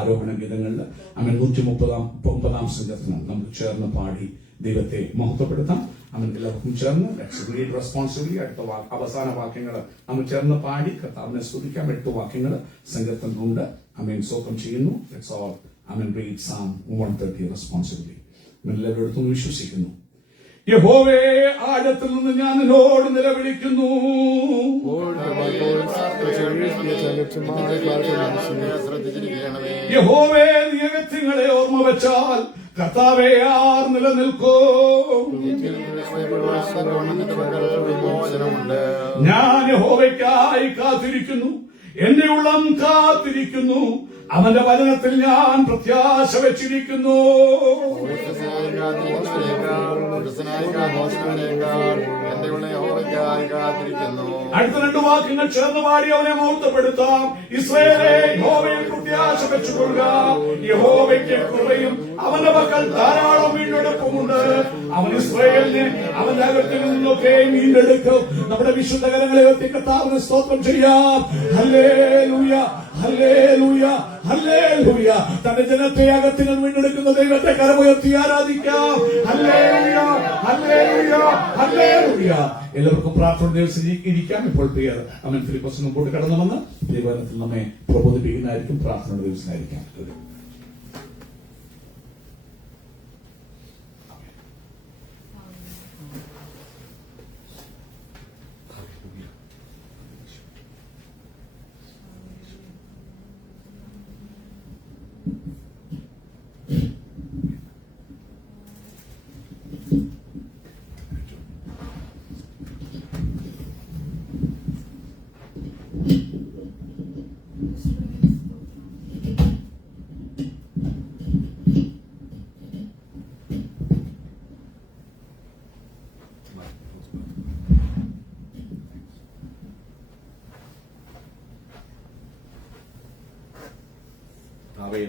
ആരോഹണ ഗീതങ്ങളിൽ അവൻ 139 സങ്കീർത്തനം നമുക്ക് ചേർന്ന് പാടി ദൈവത്തെ മഹത്വപ്പെടുത്താം. അവൻ എല്ലാവർക്കും ചേർന്ന് റെസ്പോൺസിബിലി അടുത്ത അവസാന വാക്യങ്ങൾ നമ്മൾ ചേർന്ന് പാടി കർത്താവിനെ സ്തുതിക്കാം. 8 വാക്യങ്ങൾ സങ്കീർത്തനത്തിലുണ്ട്. അമേൻ സ്തോത്രം ചെയ്യുന്നു. Let's all amen read Sam 130 റെസ്പോൺസിബിലി. എല്ലാവരും എടുത്തൊന്ന് വിശ്വസിക്കുന്നു. യഹോവേ, ആഴത്തിൽ നിന്ന് ഞാൻ നിന്നോട് നിലവിളിക്കുന്നു. യഹോവേ, നീ അകത്യങ്ങളെ ഓർമ്മ വെച്ചാൽ കർത്താവേ ആർ നിലനിൽക്കും. ഞാൻ യഹോവയ്ക്കായി കാത്തിരിക്കുന്നു, എന്റെ ഉള്ളം കാത്തിരിക്കുന്നു, അവന്റെ വചനത്തിൽ ഞാൻ പ്രത്യാശ വെച്ചിരിക്കുന്നു. അടുത്ത 2 വാക്യങ്ങൾ ചേർന്ന് പാടി അവനെ മഹത്വപ്പെടുത്താം. ഇസ്രായേലേ, യഹോവയിൽ പ്രത്യാശ വെച്ചുകൊള്ളുക. യഹോവയ്ക്ക് കൃപയും അവന്റെ പക്കൽ ധാരാളം വീണ്ടെടുപ്പുമുണ്ട്. അവൻ ഇസ്രായേലിനെ അവന്റെ അകത്തിൽ നിന്നൊക്കെ വീണ്ടെടുക്കും. നമ്മുടെ വിശുദ്ധ കരങ്ങളെ ഉയർത്തി കർത്താവിന് സ്തോത്രം ചെയ്യാം. Hallelujah, hallelujah, hallelujah. തന്റെ ജനത്തെ അകത്തിൽ വീണ്ടെടുക്കുന്ന ദൈവത്തെ കരമുയർത്തി ആരാധിക്കാം. Hallelujah, hallelujah, hallelujah. എല്ലാവർക്കും പ്രാർത്ഥന ദിവസം ഇരിക്കാം. ഇപ്പോൾ പ്രിയർ അമൻ ഫിലിപ്പോസ് മുമ്പോട്ട് കടന്നു വന്ന് ദൈവത്തിൽ നമ്മെ പ്രബോധിപ്പിക്കുന്നതായിരിക്കും. പ്രാർത്ഥന ദിവസമായിരിക്കാം.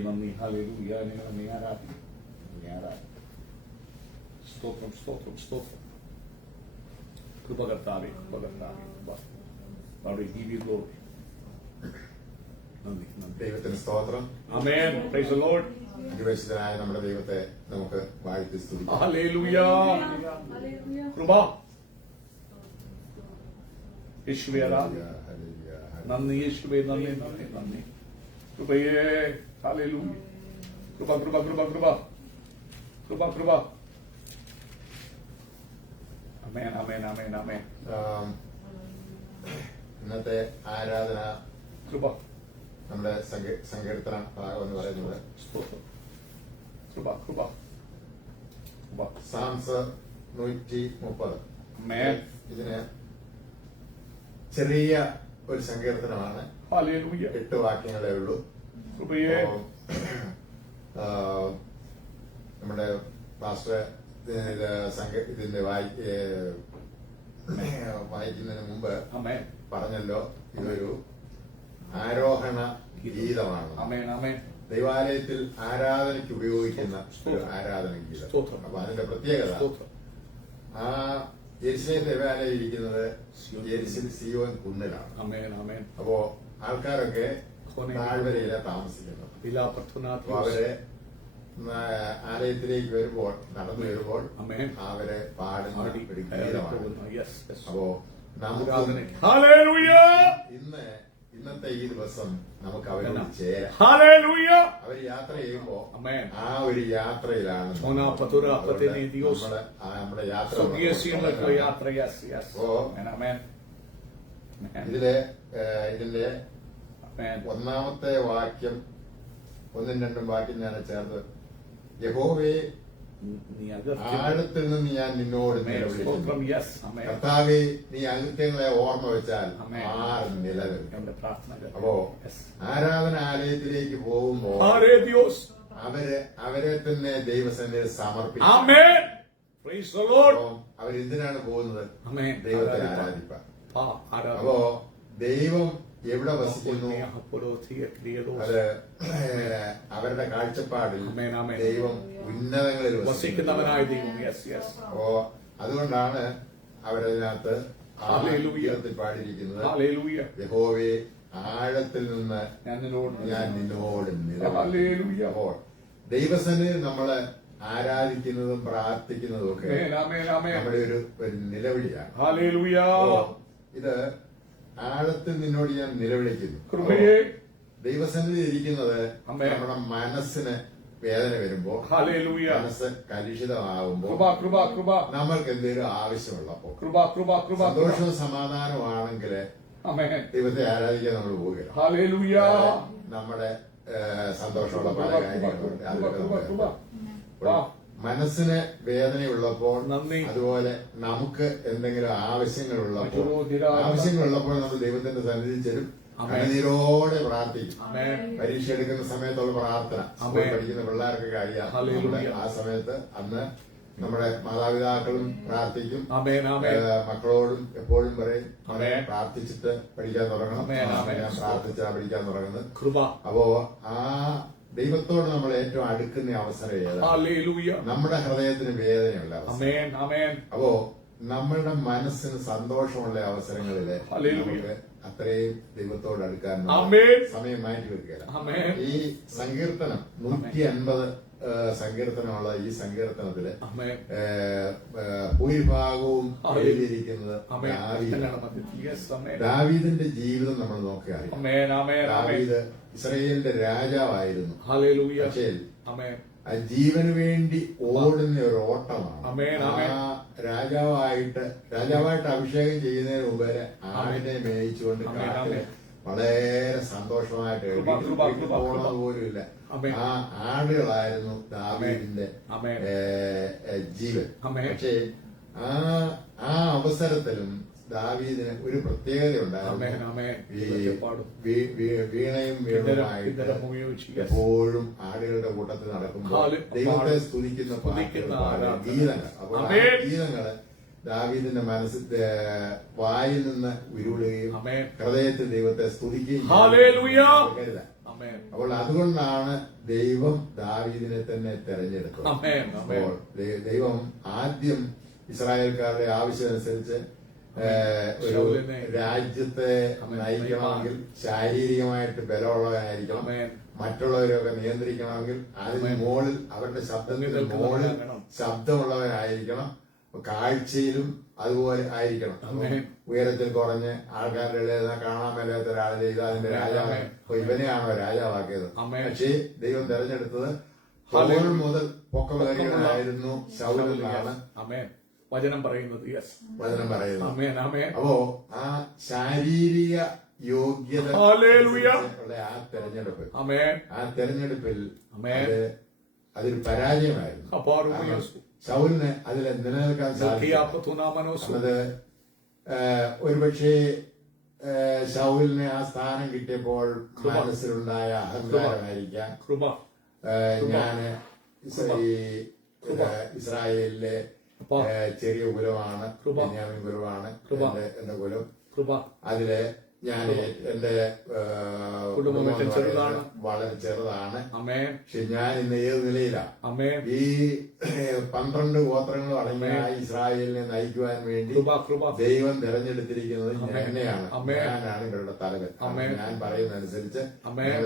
നന്ദി. ഹല്ലേലൂയ. നന്ദി. ആരാധന. സ്തോത്രം, സ്തോത്രം, സ്തോത്രം. കൃപകർത്താവേ, കൃപകർത്താവേ, നന്ദി. ദൈവത്തിന് സ്തോത്രം. ആമേൻ. Praise the lord. വിവേചിതനായ നമ്മുടെ ദൈവത്തെ നമുക്ക് വാഴ്ത്തി സ്തുതിക്കാം. ഹല്ലേലൂയ. കൃപ യേശുവേ, ആരാധന. നന്ദി യേശുവേ, നന്ദി, നന്ദി, നന്ദി. കൃപയേ. ഹല്ലേലൂയ. കൃപ, കൃപ, കൃപ, കൃപ, കൃപ, കൃപ. ആമേൻ, ആമേൻ, ആമേൻ, ആമേൻ. ഇന്നത്തെ ആരാധന കൃപ നമ്മുടെ സങ്കീർത്തന ഭാഗം എന്ന് പറയുന്നത് കൃപ, കൃപ, കൃപ. സാംസ് 130. ഇതിന് ചെറിയ ഒരു സങ്കീർത്തനമാണ്. 8 വാക്യങ്ങളേ ഉള്ളൂ. നമ്മുടെ പാസ്റ്റർ ഇതിന്റെ വായിക്കുന്നതിന് മുമ്പ് പറഞ്ഞല്ലോ, ഇതൊരു ആരോഹണ ഗീതമാണ്. ദൈവാലയത്തിൽ ആരാധനയ്ക്ക് ഉപയോഗിക്കുന്ന ഒരു ആരാധന ഗീതം. അപ്പൊ അതിന്റെ പ്രത്യേകത, ആ യെരുശലേം ദേവാലയം ഇരിക്കുന്നത് സിയോൻ കുന്നിലാണ്. അപ്പോ ആൾക്കാരൊക്കെ താഴ്വരയിലെ താമസിക്കുന്നു. അപ്പൊ അവരെ ആലയത്തിലേക്ക് വരുമ്പോൾ, നടന്നു വരുമ്പോൾ അവരെ പാടുന്ന ഒരു ഗീതമാണ്. അപ്പോ നമുക്ക് ഇന്നത്തെ ഈ ദിവസം നമുക്ക് അവരോട് ചേരാം. അവർ യാത്ര ചെയ്യുമ്പോ ആ ഒരു യാത്രയിലാണ് നമ്മുടെ യാത്ര. ഇതിന്റെ 1-ാമത്തെ വാക്യം, 1-2 വാക്യം ഞാൻ ചേർത്ത്, യഹോവേ, ആഴത്തിൽ നിന്ന് ഞാൻ നിന്നോട് നിലവിളിക്കുന്നു. കർത്താവേ, നീ അകൃത്യങ്ങളെ ഓർമ്മ വെച്ചാൽ ആർ നിലനിൽക്കും. അപ്പോ ആരാധനാലയത്തിലേക്ക് പോകുമ്പോ അവരെ തന്നെ ദൈവസന്നിധിയിൽ സമർപ്പിക്കും. അവരെന്തിനാണ് പോകുന്നത്? ദൈവത്തെ ആരാധിപ്പാൻ. അപ്പോ ദൈവം എവിടെ വസിക്കുന്നു? അത് അവരുടെ കാഴ്ചപ്പാടിൽ ദൈവം ഉന്നതങ്ങളിൽ വസിക്കുന്നവനായ ദൈവം. അപ്പോ അതുകൊണ്ടാണ് അവരതിനകത്ത് പാടിയിരിക്കുന്നത്, യഹോവേ, ആഴത്തിൽ നിന്ന് ഞാൻ നിന്നോട് ഞാൻ നിന്നോട് ഹല്ലേലൂയ. അപ്പോൾ ദൈവസന്നിധിയിൽ നമ്മള് ആരാധിക്കുന്നതും പ്രാർത്ഥിക്കുന്നതും ഒക്കെ ആമേൻ, ആമേൻ, ആമേൻ. നമ്മുടെ ഒരു നിലവിളിയാണ്. ഹല്ലേലൂയ. ഇത് ആഴത്തിൽ നിന്നോട് ഞാൻ നിലവിളിക്കുന്നു. കൃപയെ. ദൈവസന്നിധി ഇരിക്കുന്നത് ആമേൻ. നമ്മുടെ മനസ്സിന് വേദന വരുമ്പോ, ഹല്ലേലൂയ. മനസ്സ് കലുഷിതമാകുമ്പോ, കൃപ കൃപ കൃപ നമ്മൾക്ക് എന്തെങ്കിലും ആവശ്യമുള്ളപ്പോ, കൃപ കൃപ കൃപ സന്തോഷവും സമാധാനമാണെങ്കിൽ ആമേൻ. ദൈവത്തെ ആരാധിക്കാൻ നമ്മൾ പോവുകയാണ്. ഹല്ലേലൂയ. നമ്മുടെ സന്തോഷമുള്ള പല കാര്യങ്ങളുണ്ട്. അതൊക്കെ കൃപ. നമുക്ക് മനസ്സിന് വേദനയുള്ളപ്പോൾ, നന്ദി. അതുപോലെ നമുക്ക് എന്തെങ്കിലും ആവശ്യങ്ങളുള്ളപ്പോൾ മറ്റൊരു ആവശ്യങ്ങളുള്ളപ്പോൾ നമ്മൾ ദൈവത്തിന്റെ സന്നിധി ചെല്ലും, ആമേൻ. കണ്ണുനീരോടെ പ്രാർത്ഥിക്കും. ആമേൻ. പരീക്ഷ എടുക്കുന്ന സമയത്തുള്ള പ്രാർത്ഥന സ്കൂളിൽ പഠിക്കുന്ന പിള്ളേർക്കൊക്കെ അറിയാം. ഹല്ലേലൂയ. നമ്മുടെ ആ സമയത്ത് അന്ന് നമ്മുടെ മാതാപിതാക്കളും പ്രാർത്ഥിക്കും. ആമേൻ, ആമേൻ. മക്കളോടും എപ്പോഴും പറയും, ആമേൻ. പ്രാർത്ഥിച്ചിട്ട് പഠിക്കാൻ തുടങ്ങണം. ആമേൻ, ആമേൻ. ഞാൻ പ്രാർത്ഥിച്ചാ പഠിക്കാൻ തുടങ്ങുന്നത്. കൃപ. അപ്പോ ആ ദൈവത്തോട് നമ്മൾ ഏറ്റവും അടുക്കുന്ന അവസരം ഏതാണ്? ഹല്ലേലൂയ. നമ്മുടെ ഹൃദയത്തിന് വേദനയുള്ള അവസരം. ആമേൻ, ആമേൻ. അപ്പോ നമ്മളുടെ മനസ്സിന് സന്തോഷമുള്ള അവസരങ്ങളില് ഹല്ലേലൂയ. നമുക്ക് അത്രയും ദൈവത്തോട് അടുക്കാൻ നമ്മൾ ആമേൻ. സമയം മാറ്റി വെക്കുക. ആമേൻ. ഈ സങ്കീർത്തനം 150 സങ്കീർത്തനമുള്ള ഈ സങ്കീർത്തനത്തില് ആമേൻ. ഭൂരിഭാഗവും ഹല്ലേലൂയ. എഴുതിയിരിക്കുന്നത് ആമേൻ. ദാവീദാണ്. Yes, ആമേൻ. ദാവീദിന്റെ ജീവിതം നമ്മൾ നോക്കിയാൽ ആമേൻ, ആമേൻ, ആമേൻ. ദാവീദ് ഇസ്രായേലിന്റെ രാജാവായിരുന്നു. ഹല്ലേലൂയ. പക്ഷേ ആമേൻ. ആ ജീവന് വേണ്ടി ഓടുന്ന ഒരു ഓട്ടമാണ്. ആമേൻ, ആമേൻ. ആ രാജാവായിട്ട് അഭിഷേകം ചെയ്യുന്നതിന് മുമ്പ് വരെ ആടിനെ മേയിച്ചുകൊണ്ട് ആമേൻ, കാട്ടില് ആമേൻ. വളരെ സന്തോഷമായിട്ട് കൃപ, കൃപ, കൃപ, പോണത് പോലുമില്ല. ആമേൻ. ആ ആടുകളായിരുന്നു ദാവീദിന്റെ ആമേൻ. ജീവൻ. ആമേൻ. പക്ഷേ ആ അവസരത്തിലും ദാവീദിന് ഒരു പ്രത്യേകത ആമേൻ, ഉണ്ടായിരുന്നു. ആമേൻ. വീണയും വീണുമായിട്ട് എപ്പോഴും ആടുകളുടെ കൂട്ടത്തിൽ നടക്കുമ്പോൾ ദൈവത്തെ സ്തുതിക്കുന്ന ഗീതങ്ങൾ. അപ്പോൾ ആ ഗീതങ്ങള് ദാവീദിന്റെ മനസ്സിൽ വായിൽ നിന്ന് ഉരുളുകയും ഹൃദയത്തിൽ ദൈവത്തെ സ്തുതിക്കുകയും കരുതാം. അപ്പോൾ അതുകൊണ്ടാണ് ദൈവം ദാവീദിനെ തന്നെ തെരഞ്ഞെടുത്തത്. അപ്പോൾ ദൈവം ആദ്യം ഇസ്രായേൽക്കാരുടെ ആവശ്യമനുസരിച്ച് ഒരു രാജ്യത്തെ നയിക്കണമെങ്കിൽ ശാരീരികമായിട്ട് ബലമുള്ളവനായിരിക്കണം. മറ്റുള്ളവരൊക്കെ നിയന്ത്രിക്കണമെങ്കിൽ അതിന് മുകളിൽ അവരുടെ ശബ്ദത്തിന് മുകളിൽ ശബ്ദമുള്ളവനായിരിക്കണം. കാഴ്ചയിലും അതുപോലെ ആയിരിക്കണം. ഉയരത്തിൽ കുറഞ്ഞ് ആൾക്കാരുടെ കാണാൻ മേലാത്ത ഒരാൾ ചെയ്ത അതിന്റെ രാജാവ് ഇവനെയാണോ രാജാവാക്കിയത്? പക്ഷേ ദൈവം തെരഞ്ഞെടുത്തത് തോൾ മുതൽ പൊക്കമേറിയവനായിരുന്നു ശൗലെന്നാണ് വചനം പറയുന്നത്. വചനം പറയുന്നത്. ആമേൻ, ആമേൻ. അപ്പോ ആ ശാരീരിക യോഗ്യത ഹല്ലേലൂയ. ആ തെരഞ്ഞെടുപ്പ്, ആമേൻ. ആ തെരഞ്ഞെടുപ്പിൽ ആമേൻ. അതൊരു പരാജയമായിരുന്നു. ശൗലിന് അതിൽ നിലനിൽക്കാൻ സാധിക്കും. അത് ഒരുപക്ഷെ ശൗലിന് ആ സ്ഥാനം കിട്ടിയപ്പോൾ മനസ്സിലുണ്ടായ അഹങ്കാരമായിരിക്കാം. ഞാന് ഇസ്രായേലിലെ ചെറിയ കുലമാണ്, ബെന്യാമീൻ കുലമാണ് എന്റെ കുലം. അതില് ഞാൻ എന്റെ കുടുംബം വളരെ ചെറുതാണ്. പക്ഷെ ഞാൻ ഇന്ന് ഏത് നിലയിലാണ്? ഈ 12 ഗോത്രങ്ങളും അടങ്ങിയ ഇസ്രായേലിനെ നയിക്കുവാൻ വേണ്ടി ദൈവം തെരഞ്ഞെടുത്തിരിക്കുന്നത് എന്നെയാണ്. ഞാനാണ് ഇവരുടെ തലവൻ. ഞാൻ പറയുന്നതനുസരിച്ച്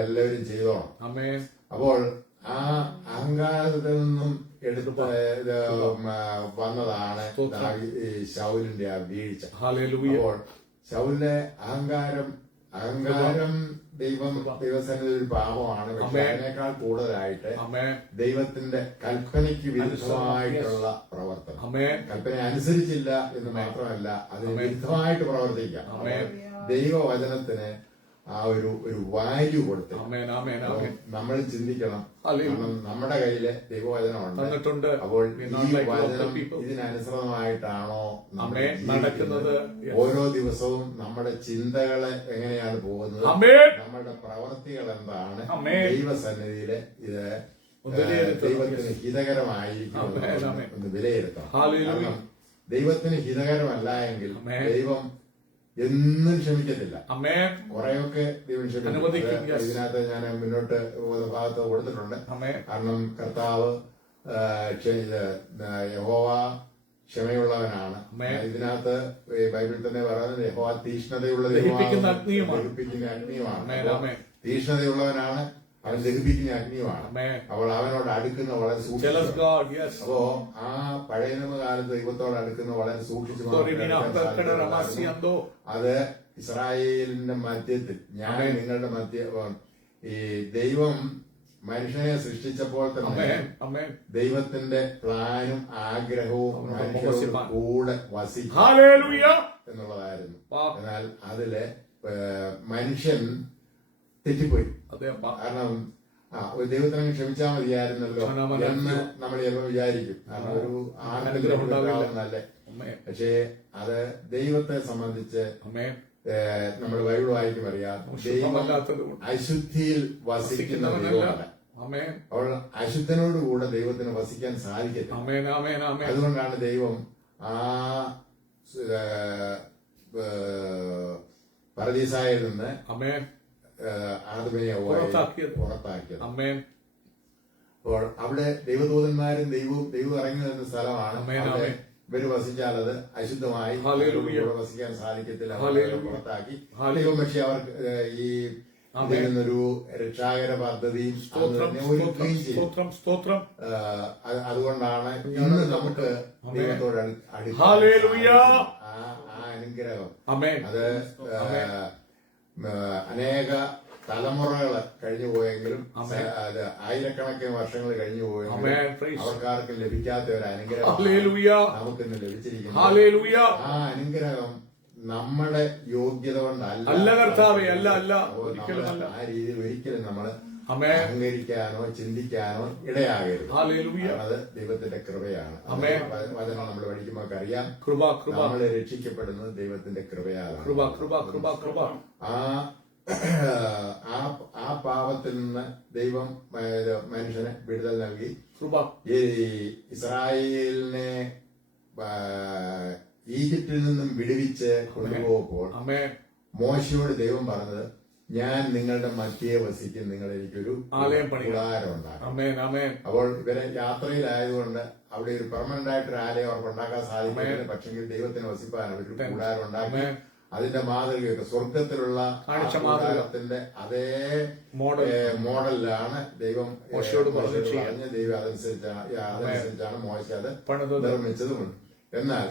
എല്ലാവരും ചെയ്തോണം. അപ്പോൾ ആ അഹങ്കാരത്തിൽ നിന്നും എടുത്ത് വന്നതാണ് ശൗലിന്റെ ആ വീഴ്ച. അപ്പോൾ ശൗലിന്റെ അഹങ്കാരം ദൈവസന്നിധി ഒരു പാപമാണ്. പക്ഷെ അതിനേക്കാൾ കൂടുതലായിട്ട് ദൈവത്തിന്റെ കൽപ്പനയ്ക്ക് വിരുദ്ധമായിട്ടുള്ള പ്രവർത്തനം. കൽപ്പന അനുസരിച്ചില്ല എന്ന് മാത്രമല്ല, അതിന് വിരുദ്ധമായിട്ട് പ്രവർത്തിക്കാം. ദൈവവചനത്തിന് ആ ഒരു വാല്യൂ കൊടുത്ത് നമ്മൾ ചിന്തിക്കണം. കാരണം നമ്മുടെ കയ്യില് ദൈവവചനമുണ്ട്. അപ്പോൾ ഈ വചനം ഇതിനനുസൃതമായിട്ടാണോ നടക്കുന്നത്? ഓരോ ദിവസവും നമ്മുടെ ചിന്തകളെ എങ്ങനെയാണ് പോകുന്നത്? നമ്മുടെ പ്രവൃത്തികൾ എന്താണ്? ദൈവസന്നിധിയിലെ ഇത് ദൈവത്തിന് ഹിതകരമായിരിക്കും ഒന്ന് വിലയിരുത്തണം. കാരണം ദൈവത്തിന് ഹിതകരമല്ല എങ്കിൽ ദൈവം എന്നും ക്ഷമിക്കത്തില്ല. കുറെയൊക്കെ ദൈവം ക്ഷമിക്കും. ഇതിനകത്ത് ഞാൻ മുന്നോട്ട് ഭാഗത്ത് കൊടുത്തിട്ടുണ്ട്. കാരണം കർത്താവ് യഹോവ ക്ഷമയുള്ളവനാണ്. ആമേൻ. ഇതിനകത്ത് ഈ ബൈബിളിൽ തന്നെ പറയുന്നത് യഹോവ തീഷ്ണതയുള്ള ദഹിപ്പിക്കുന്ന ദൈവമാകുന്നു, അഗ്നിയുമാണ്. ദഹിപ്പിക്കുന്ന അഗ്നിയുമാണ്. ആമേൻ, അപ്പോൾ ആമേൻ. തീഷ്ണതയുള്ളവനാണ്, അവൻ ദഹിപ്പിക്കുന്ന അഗ്നിയുമാണ്. ആമേൻ. അപ്പോൾ അവനോട് അടുക്കുന്ന വളരെ Jealous സൂക്ഷിച്ചു. God, yes. അപ്പോ ആ പഴയ നിയമകാലത്ത് ദൈവത്തോട് അടുക്കുന്ന വളരെ സൂക്ഷിച്ചു Sorry, മാത്രമേ Mina, അടുക്കാൻ Perkana, സാധിക്കുകയുള്ളൂ. Ramasiando. അത് ഇസ്രായേലിന്റെ മധ്യത്തിൽ ഞാൻ ആമേൻ. നിങ്ങളുടെ ഈ ദൈവം മനുഷ്യനെ സൃഷ്ടിച്ചപ്പോൾ തന്നെ Amen, amen. ദൈവത്തിന്റെ പ്ലാനും ആഗ്രഹവും നമ്മുടെ മനുഷ്യരോട് മുഖസിപ്പാൻ. കൂടെ വസിക്കും Hallelujah. എന്നുള്ളതായിരുന്നു. Wow. എന്നാൽ അതില് മനുഷ്യൻ തെറ്റിപ്പോയി. അതെ അപ്പാ. കാരണം ഒരു ദൈവത്തിനെ ക്ഷമിച്ചാൽ മതിയായിരുന്നല്ലോ എന്ന് നമ്മൾ ചിലപ്പോൾ വിചാരിക്കും. കാരണം ഒരു അനുഗ്രഹം ഉണ്ടാവില്ല. ആനന്ദല്ലേ. Amen. പക്ഷേ അത് ദൈവത്തെ സംബന്ധിച്ച് Amen. നമ്മൾ ബൈബിൾ വായിക്കും അറിയാം, ദൈവം ശുദ്ധമല്ലാത്തത് കൊണ്ട് അശുദ്ധിയിൽ വസിക്കുന്ന ദൈവമല്ല. Amen. അവൾ അശുദ്ധനോടുകൂടെ ദൈവത്തിന് വസിക്കാൻ സാധിക്കില്ല. Amen, amen, amen. അതുകൊണ്ടാണ് ദൈവം ആ പരദീസായിൽ നിന്ന് Amen. ആദമിനെ പുറത്താക്കിയത്. Amen. അപ്പോൾ അവിടെ ദൈവദൂതന്മാരും ദൈവം ഇറങ്ങി നിന്ന സ്ഥലമാണ്. Amen, അവിടെ amen. ഇവര് വസിച്ചാൽ അത് അശുദ്ധമായി Hallelujah. അവരോട് വസിക്കാൻ സാധിക്കത്തില്ല. Hallelujah. പുറത്താക്കി Hallelujah. ദൈവം പക്ഷെ അവർക്ക് ഈ ഇതിൽ നിന്നൊരു രക്ഷാകര പദ്ധതിയും അന്ന് തന്നെ ഒരുക്കുകയും ചെയ്തു. സ്തോത്രം, സ്തോത്രം. അതുകൊണ്ടാണ് ഇന്ന് നമുക്ക് ദൈവത്തോട് Hallelujah. ആ അനുഗ്രഹം. Amen. അത് അനേക തലമുറകള് കഴിഞ്ഞു പോയെങ്കിലും അത് ആയിരക്കണക്കിന് വർഷങ്ങൾ കഴിഞ്ഞു പോയെങ്കിലും Amen. Praise. അവർക്കാർക്കും ലഭിക്കാത്ത ഒരു അനുഗ്രഹം Hallelujah. നമുക്കിന്ന് ലഭിച്ചിരിക്കുന്നു. Hallelujah. ആ അനുഗ്രഹം നമ്മുടെ യോഗ്യത കൊണ്ടല്ല. അല്ല കർത്താവേ, അല്ല, അല്ല. അപ്പോൾ ഒരിക്കലും നമ്മള് അല്ല. ആ രീതിയിൽ ഒരിക്കലും നമ്മൾ Amen. അഹങ്കരിക്കാനോ ചിന്തിക്കാനോ ഇടയാകരുത്. Hallelujah. അത് ദൈവത്തിന്റെ കൃപയാണ്. Amen. വചനം നമ്മൾ പഠിക്കുമ്പോൾ അറിയാം, കൃപ, കൃപ, നമ്മൾ രക്ഷിക്കപ്പെടുന്നത് ദൈവത്തിന്റെ കൃപയാണ്. കൃപ, കൃപ, കൃപ, കൃപ. ആ പാപത്തിൽ നിന്ന് ദൈവം മനുഷ്യന് വിടുതൽ നൽകി. കൃപ. ഈ ഇസ്രായേലിനെ ഈജിപ്തിൽ നിന്നും വിടുവിച്ച് കൊണ്ടുപോകുമ്പോൾ Amen. മോശയോട് ദൈവം പറഞ്ഞത്, ഞാൻ നിങ്ങളുടെ മധ്യേ വസിക്കും, നിങ്ങൾ എനിക്കൊരു ആലയം പണിയുക. കൂടാരം ഉണ്ടാക്കും. Amen, amen. അപ്പോൾ ഇവരെ യാത്രയിലായതുകൊണ്ട് അവിടെ ഒരു പെർമനന്റ് ആയിട്ടൊരു ആലയം അവർക്ക് ഉണ്ടാക്കാൻ സാധിക്കില്ല. പക്ഷെങ്കിൽ ദൈവത്തിന് വസിപ്പാൻ ഒരു കൂടാരം ഉണ്ടാക്കി. Amen. അതിന്റെ മാതൃകയൊക്കെ സ്വർഗത്തിലുള്ള കൂടാരത്തിന്റെ അതേ മോഡലിലാണ് ദൈവം മോശയോട് പറഞ്ഞ് ദൈവം അതനുസരിച്ചാണ് മോശ അത് പണിതത്. നിർമ്മിച്ചതും. എന്നാൽ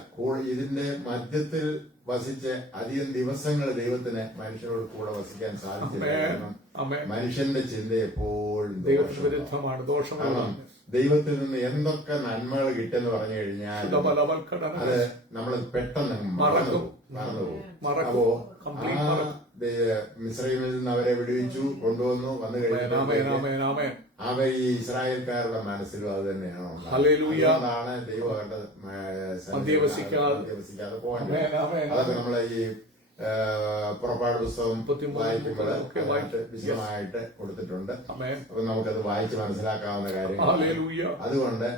ഇതിന്റെ മധ്യത്തിൽ വസിച്ച് അധികം ദിവസങ്ങൾ ദൈവത്തിന് മനുഷ്യരോട് കൂടെ വസിക്കാൻ സാധിച്ചില്ല. കാരണം മനുഷ്യന്റെ ചിന്ത എപ്പോഴും ദൈവത്തിന് വിരുദ്ധമാണ്, ദോഷമാണ്. ദൈവത്തിൽ നിന്ന് എന്തൊക്കെ നന്മകൾ കിട്ടുമെന്ന് പറഞ്ഞു കഴിഞ്ഞാൽ അത് നമ്മൾ പെട്ടെന്ന് മറന്നുപോകും. അപ്പോ മിസ്രൈമിൽ നിന്ന് അവരെ വിടുവിച്ചു കൊണ്ടുവന്നു. വന്നു കഴിഞ്ഞാൽ അവർ ഈ ഇസ്രായേൽക്കാരുടെ മനസ്സിലും അത് തന്നെയാണോ അതുകൊണ്ടാണ് ദൈവം അവരുടെ മധ്യവസിക്കാതെ പോകേണ്ടത്. അതൊക്കെ നമ്മളെ ഈ പുറപ്പാട് പുസ്തകം വായിക്കുമ്പോൾ വിശദമായിട്ട് കൊടുത്തിട്ടുണ്ട്. അപ്പൊ നമുക്കത് വായിച്ച് മനസ്സിലാക്കാവുന്ന കാര്യങ്ങൾ. അതുകൊണ്ട്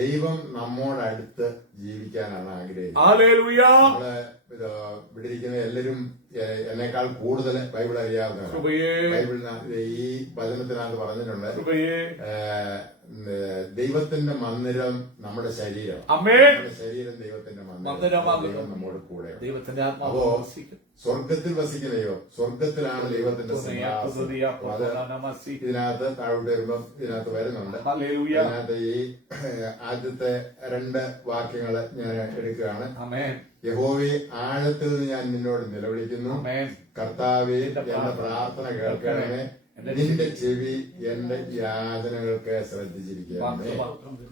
ദൈവം നമ്മോടടുത്ത് ജീവിക്കാനാണ് ആഗ്രഹിക്കുന്നത്. നമ്മള് വിടിരിക്കുന്ന എല്ലാവരും എന്നെക്കാൾ കൂടുതൽ ബൈബിൾ അറിയാവുന്നവരാണ്. ബൈബിളിനകത്ത് ഈ വചനത്തിനകത്ത് പറഞ്ഞിട്ടുണ്ട്, ദൈവത്തിന്റെ മന്ദിരം നമ്മുടെ ശരീരം. നമ്മുടെ ശരീരം ദൈവത്തിന്റെ മന്ദിരം. ദൈവം നമ്മോട് കൂടെ. അപ്പോ സ്വർഗത്തിൽ വസിക്കുന്ന ദൈവം, സ്വർഗത്തിലാണ് ദൈവത്തിന്റെ ഇതിനകത്ത് താഴോട്ട് വരുമ്പം ഇതിനകത്ത് വരുന്നുണ്ട്. ഇതിനകത്ത് ഈ ആദ്യത്തെ 2 വാക്യങ്ങള് ഞാൻ എടുക്കുകയാണ്. യഹോവേ, ആഴത്തിൽ നിന്ന് ഞാൻ നിന്നോട് നിലവിളിക്കുന്നു. കർത്താവേ, എന്റെ പ്രാർത്ഥന കേൾക്കണമേ. നിന്റെ ചെവി എന്റെ യാചനകൾക്ക് ശ്രദ്ധിച്ചിരിക്കുകയാണ്.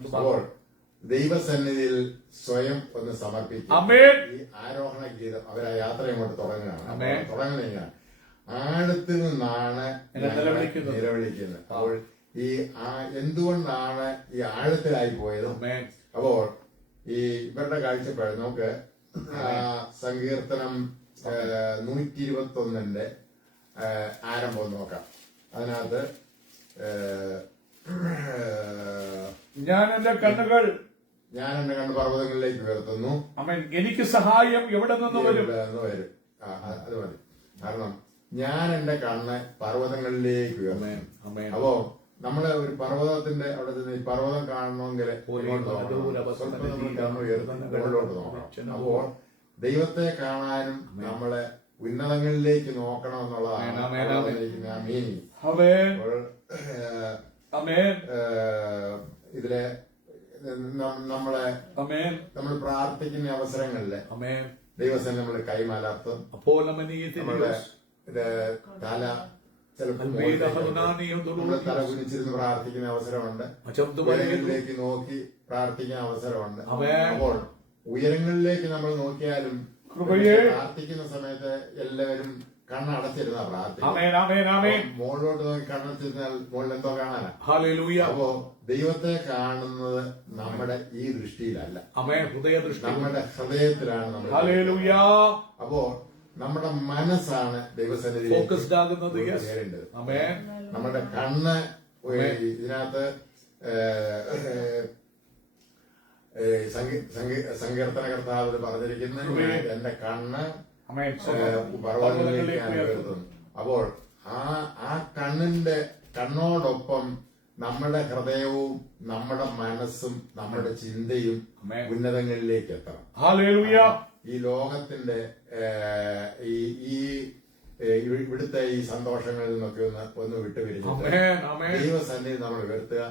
അപ്പോൾ ദൈവസന്നിധിയിൽ സ്വയം ഒന്ന് സമർപ്പിക്കും. ഈ ആരോഹണ ഗീതം അവരാ യാത്ര ഇങ്ങോട്ട് തുടങ്ങുകയാണ്. ആഴത്തിൽ നിന്നാണ് നിലവിളിക്കുന്നത്. അപ്പോൾ ഈ എന്തുകൊണ്ടാണ് ഈ ആഴത്തിലായി പോയത്? അപ്പോൾ ഈ ഇവരുടെ കാഴ്ചപ്പാട് നമുക്ക് സങ്കീർത്തനം 121 ആരംഭം നോക്കാം. അതിനകത്ത് ഞാൻ എന്റെ കണ്ണുകൾ പർവ്വതങ്ങളിലേക്ക് ഉയർത്തുന്നു. എനിക്ക് സഹായം എവിടെ നിന്ന് വരും? അത് മതി. കാരണം ഞാൻ എന്റെ കണ്ണ് പർവ്വതങ്ങളിലേക്ക് ഉയർത്തുന്നു. അപ്പോ നമ്മളെ ഒരു പർവ്വതത്തിന്റെ അവിടെ ചെന്ന് ഈ പർവ്വതം കാണണമെങ്കിൽ ഇങ്ങോട്ട് നോക്കണം. സ്വല്പം നമ്മൾ കണ്ണ് ഉയർത്തി മുകളിലോട്ട് നോക്കണം. അപ്പോൾ ദൈവത്തെ കാണാനും നമ്മളെ ഉന്നതങ്ങളിലേക്ക് നോക്കണം എന്നുള്ളതാണ് മീനിങ്. ഇതിലെ നമ്മൾ പ്രാർത്ഥിക്കുന്ന അവസരങ്ങളില് ദൈവസേന നമ്മൾ കൈമലർത്തും. നമ്മുടെ തല ചിലപ്പോൾ നമ്മള് തല കുനിച്ചിരുന്ന് പ്രാർത്ഥിക്കുന്ന അവസരമുണ്ട്. ഉയരങ്ങളിലേക്ക് നോക്കി പ്രാർത്ഥിക്കുന്ന അവസരമുണ്ട്. അപ്പോൾ ഉയരങ്ങളിലേക്ക് നമ്മൾ നോക്കിയാലും പ്രാർത്ഥിക്കുന്ന സമയത്ത് എല്ലാവരും കണ്ണടച്ചിരുന്ന പ്രാർത്ഥിക്കും. മുകളിലോട്ട് നോക്കി കണ്ണടച്ചിരുന്നാൽ മുകളിൽ എന്തോ കാണാനാ. അപ്പോ ദൈവത്തെ കാണുന്നത് നമ്മുടെ ഈ ദൃഷ്ടിയിലല്ല, നമ്മുടെ ഹൃദയത്തിലാണ് നമ്മൾ. അപ്പോ നമ്മുടെ മനസ്സാണ് ദൈവസന്നിധിയിൽ ചേരേണ്ടത്. നമ്മുടെ കണ്ണ് ഇതിനകത്ത് സങ്കീർത്തനകർത്താവ് പറഞ്ഞിരിക്കുന്നത് എന്റെ കണ്ണ് പർവ്വതങ്ങളിലേക്ക് ഞാൻ ഉയർത്തുന്നു. അപ്പോൾ ആ കണ്ണോടൊപ്പം നമ്മുടെ ഹൃദയവും നമ്മുടെ മനസ്സും നമ്മുടെ ചിന്തയും ഉന്നതങ്ങളിലേക്ക് എത്തണം. ഈ ലോകത്തിന്റെ ഇവിടുത്തെ ഈ സന്തോഷങ്ങളിൽ നിന്നൊക്കെ ഒന്ന് വിട്ടുപിരിഞ്ഞിട്ട് ദൈവസന്നിധി നമ്മൾ ഉയർത്തുക.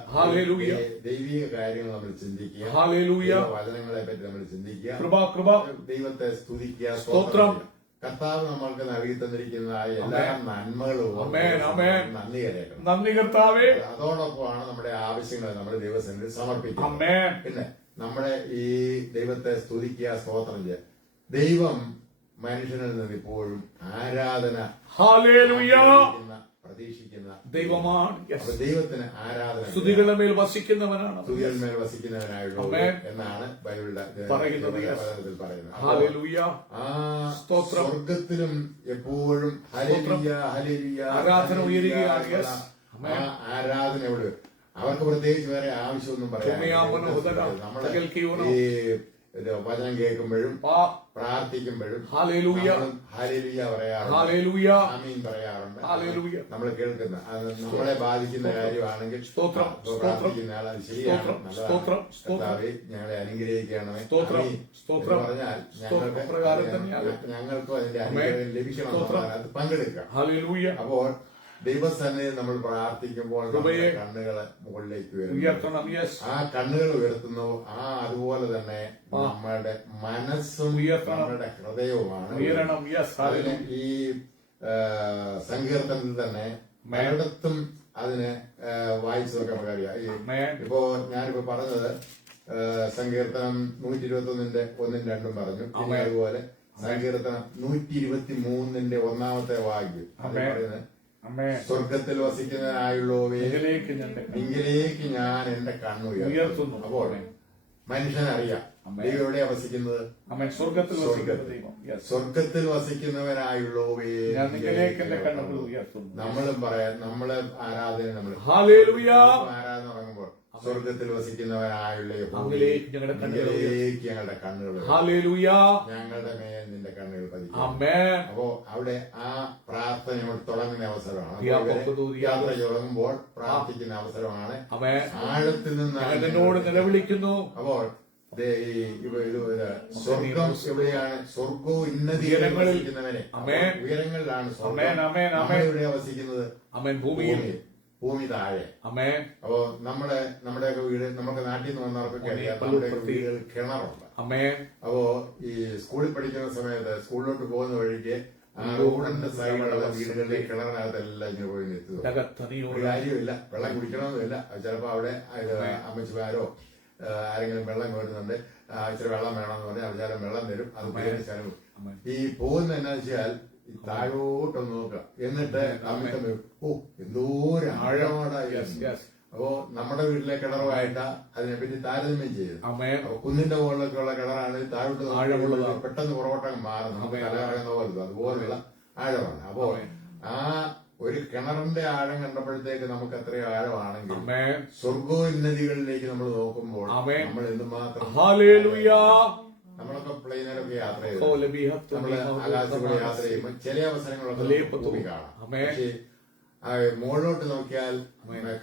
ദൈവിക കാര്യങ്ങൾ നമ്മൾ ചിന്തിക്കുക, വചനങ്ങളെ പറ്റി നമ്മൾ ചിന്തിക്കുക, ദൈവത്തെ സ്തുതിക്കുക. കർത്താവ് നമ്മൾക്ക് നൽകി തന്നിരിക്കുന്നതായ എല്ലാ നന്മകളും നന്ദി കരയണം. അതോടൊപ്പമാണ് നമ്മുടെ ആവശ്യങ്ങൾ നമ്മൾ ദൈവസന്നിധി സമർപ്പിക്കുന്നത്. പിന്നെ നമ്മുടെ ഈ ദൈവത്തെ സ്തുതിക്കുക, സ്തോത്രം ചെയ്യുക. ദൈവം മനുഷ്യനിൽ നിന്ന് ഇപ്പോഴും ആരാധന പ്രതീക്ഷിക്കുന്ന ദൈവമാണ്. ദൈവത്തിന് ആരാധന സ്തുതികളുടെ മേൽ വസിക്കുന്നവനാണ്, സ്തുതികളുടെ മേൽ വസിക്കുന്നവനായിട്ടുള്ള എന്നാണ് ബൈബിളിൽ പറയുന്നത്. ആ സ്വർഗത്തിലും എപ്പോഴും ഹല്ലേലൂയ ഹല്ലേലൂയ ആരാധന ഉയരുകയാണ്. ആ ആരാധനയോട് അവർക്ക് പ്രത്യേകിച്ച് വേറെ ആവശ്യമൊന്നും പറയാൻ നമ്മൾ ഈ വചനം കേൾക്കുമ്പോഴും പ്രാർത്ഥിക്കുമ്പോഴും ഹല്ലേലൂയ പറയാറുണ്ട്, ആമീൻ പറയാറുണ്ട്. നമ്മൾ കേൾക്കുന്ന നമ്മളെ ബാധിക്കുന്ന കാര്യമാണെങ്കിൽ പ്രാർത്ഥിക്കുന്ന ആൾ അത് ശരിയാണ്, നല്ലതാണ്, ഞങ്ങളെ അനുഗ്രഹിക്കണമേ പറഞ്ഞാൽ ഞങ്ങൾക്ക് അതിന്റെ അനുഗ്രഹം ലഭിക്കണം, അത് പങ്കെടുക്കാം. അപ്പോൾ ദൈവസന്നിധിയിൽ നമ്മൾ പ്രാർത്ഥിക്കുമ്പോൾ കണ്ണുകള് മുകളിലേക്ക് ഉയർത്തണം. ആ കണ്ണുകൾ ഉയർത്തുന്നു. അതുപോലെ തന്നെ നമ്മുടെ മനസ്സും നമ്മുടെ ഹൃദയവുമാണ്. ഈ സങ്കീർത്തനത്തിൽ തന്നെ പലയിടത്തും അതിനെ വായിച്ചു നോക്കാൻ കഴിയാം. ഇപ്പോ ഞാനിപ്പോ പറഞ്ഞത് സങ്കീർത്തനം 121 1 2 പറഞ്ഞു. അതുപോലെ സങ്കീർത്തനം 123 1 വാക്യം പറയുന്നത് സ്വർഗത്തിൽ വസിക്കുന്നതിനായുള്ളവേ നിങ്കിലേക്ക് ഞാൻ എന്റെ കണ്ണു ഉയർത്തുന്നു. അപ്പോൾ മനുഷ്യനറിയാം ദൈവം എവിടെയാ വസിക്കുന്നത്? സ്വർഗത്തിൽ വസിക്കുന്നവനായുള്ളവേ നമ്മളും പറയാം. നമ്മളെ ആരാധന നമ്മൾ ആരാധന തുടങ്ങുമ്പോൾ സ്വർഗത്തിൽ വസിക്കുന്നവനായുള്ള ഞങ്ങളുടെ കണ്ണുകൾ ഞങ്ങളുടെ മേൽ നിന്റെ കണ്ണുകൾ പതിക്കും. അപ്പോ അവിടെ ആ പ്രാർത്ഥന തുടങ്ങുന്ന അവസരമാണ്. യാത്ര തുടങ്ങുമ്പോൾ പ്രാർത്ഥിക്കുന്ന അവസരമാണ്. ആഴത്തിൽ നിന്ന് നിലവിളിക്കുന്നു. അപ്പോൾ സ്വർഗം എവിടെയാണ്? സ്വർഗവും ഉന്നതികളിൽ ഉയരങ്ങളിലാണ് എവിടെയാ വസിക്കുന്നത്? ഭൂമി താഴെ. അപ്പോ നമ്മുടെയൊക്കെ വീട് നമുക്ക് നാട്ടിൽ നിന്ന് വന്നവർക്കൊക്കെ അറിയാം, നമ്മുടെ വീടുകൾ കിണറുണ്ട്. അപ്പോ ഈ സ്കൂളിൽ പഠിക്കുന്ന സമയത്ത് സ്കൂളിലോട്ട് പോകുന്ന വഴിക്ക് റോഡിന്റെ സൈഡിലുള്ള വീടുകളിലെ കിണറിനകത്തെല്ലാം ഇങ്ങനെ പോയി നിർത്തുക. ഒരു കാര്യമില്ല, വെള്ളം കുടിക്കണമെന്നില്ല. ചിലപ്പോ അവിടെ അമ്മച്ചിമാരോ ആരെങ്കിലും വെള്ളം കോരുന്നുണ്ട്, ഇച്ചിരി വെള്ളം വേണമെന്ന് പറഞ്ഞാൽ അവചാരം വെള്ളം തരും. അത് ഉപയോഗിച്ചാലും ഈ പോകുന്ന എന്നാ വെച്ചാൽ താഴോട്ടൊന്ന് നോക്കുക, എന്നിട്ട് എന്തോരം ആഴമാടായി. അപ്പോ നമ്മുടെ വീട്ടിലെ കിണറുമായിട്ട് അതിനെപ്പറ്റി താരതമ്യം ചെയ്തു. അപ്പൊ കുന്നിന്റെ മുകളിലൊക്കെ ഉള്ള കിണറാണ് താഴോട്ട് പെട്ടെന്ന് പുറകോട്ടങ്ങ് മാറുന്നു, കലകറങ്ങുന്ന പോലത്തെ അതുപോലുള്ള ആഴമാണ്. അപ്പോ ആ ഒരു കിണറിന്റെ ആഴം കണ്ടപ്പോഴത്തേക്ക് നമുക്ക് അത്രയും ആഴമാണെങ്കിൽ സ്വർഗോന്നതികളിലേക്ക് നമ്മൾ നോക്കുമ്പോൾ നമ്മൾ എന്തുമാത്രം നമ്മളൊക്കെ പ്ലെയിനിലൊക്കെ യാത്ര ചെയ്തു, നമ്മള് ആകാശത്തൂടെ യാത്ര ചെയ്യുമ്പോൾ ചില അവസരങ്ങളൊക്കെ ഭൂമി കാണാം. പക്ഷേ മുകളിലോട്ട് നോക്കിയാൽ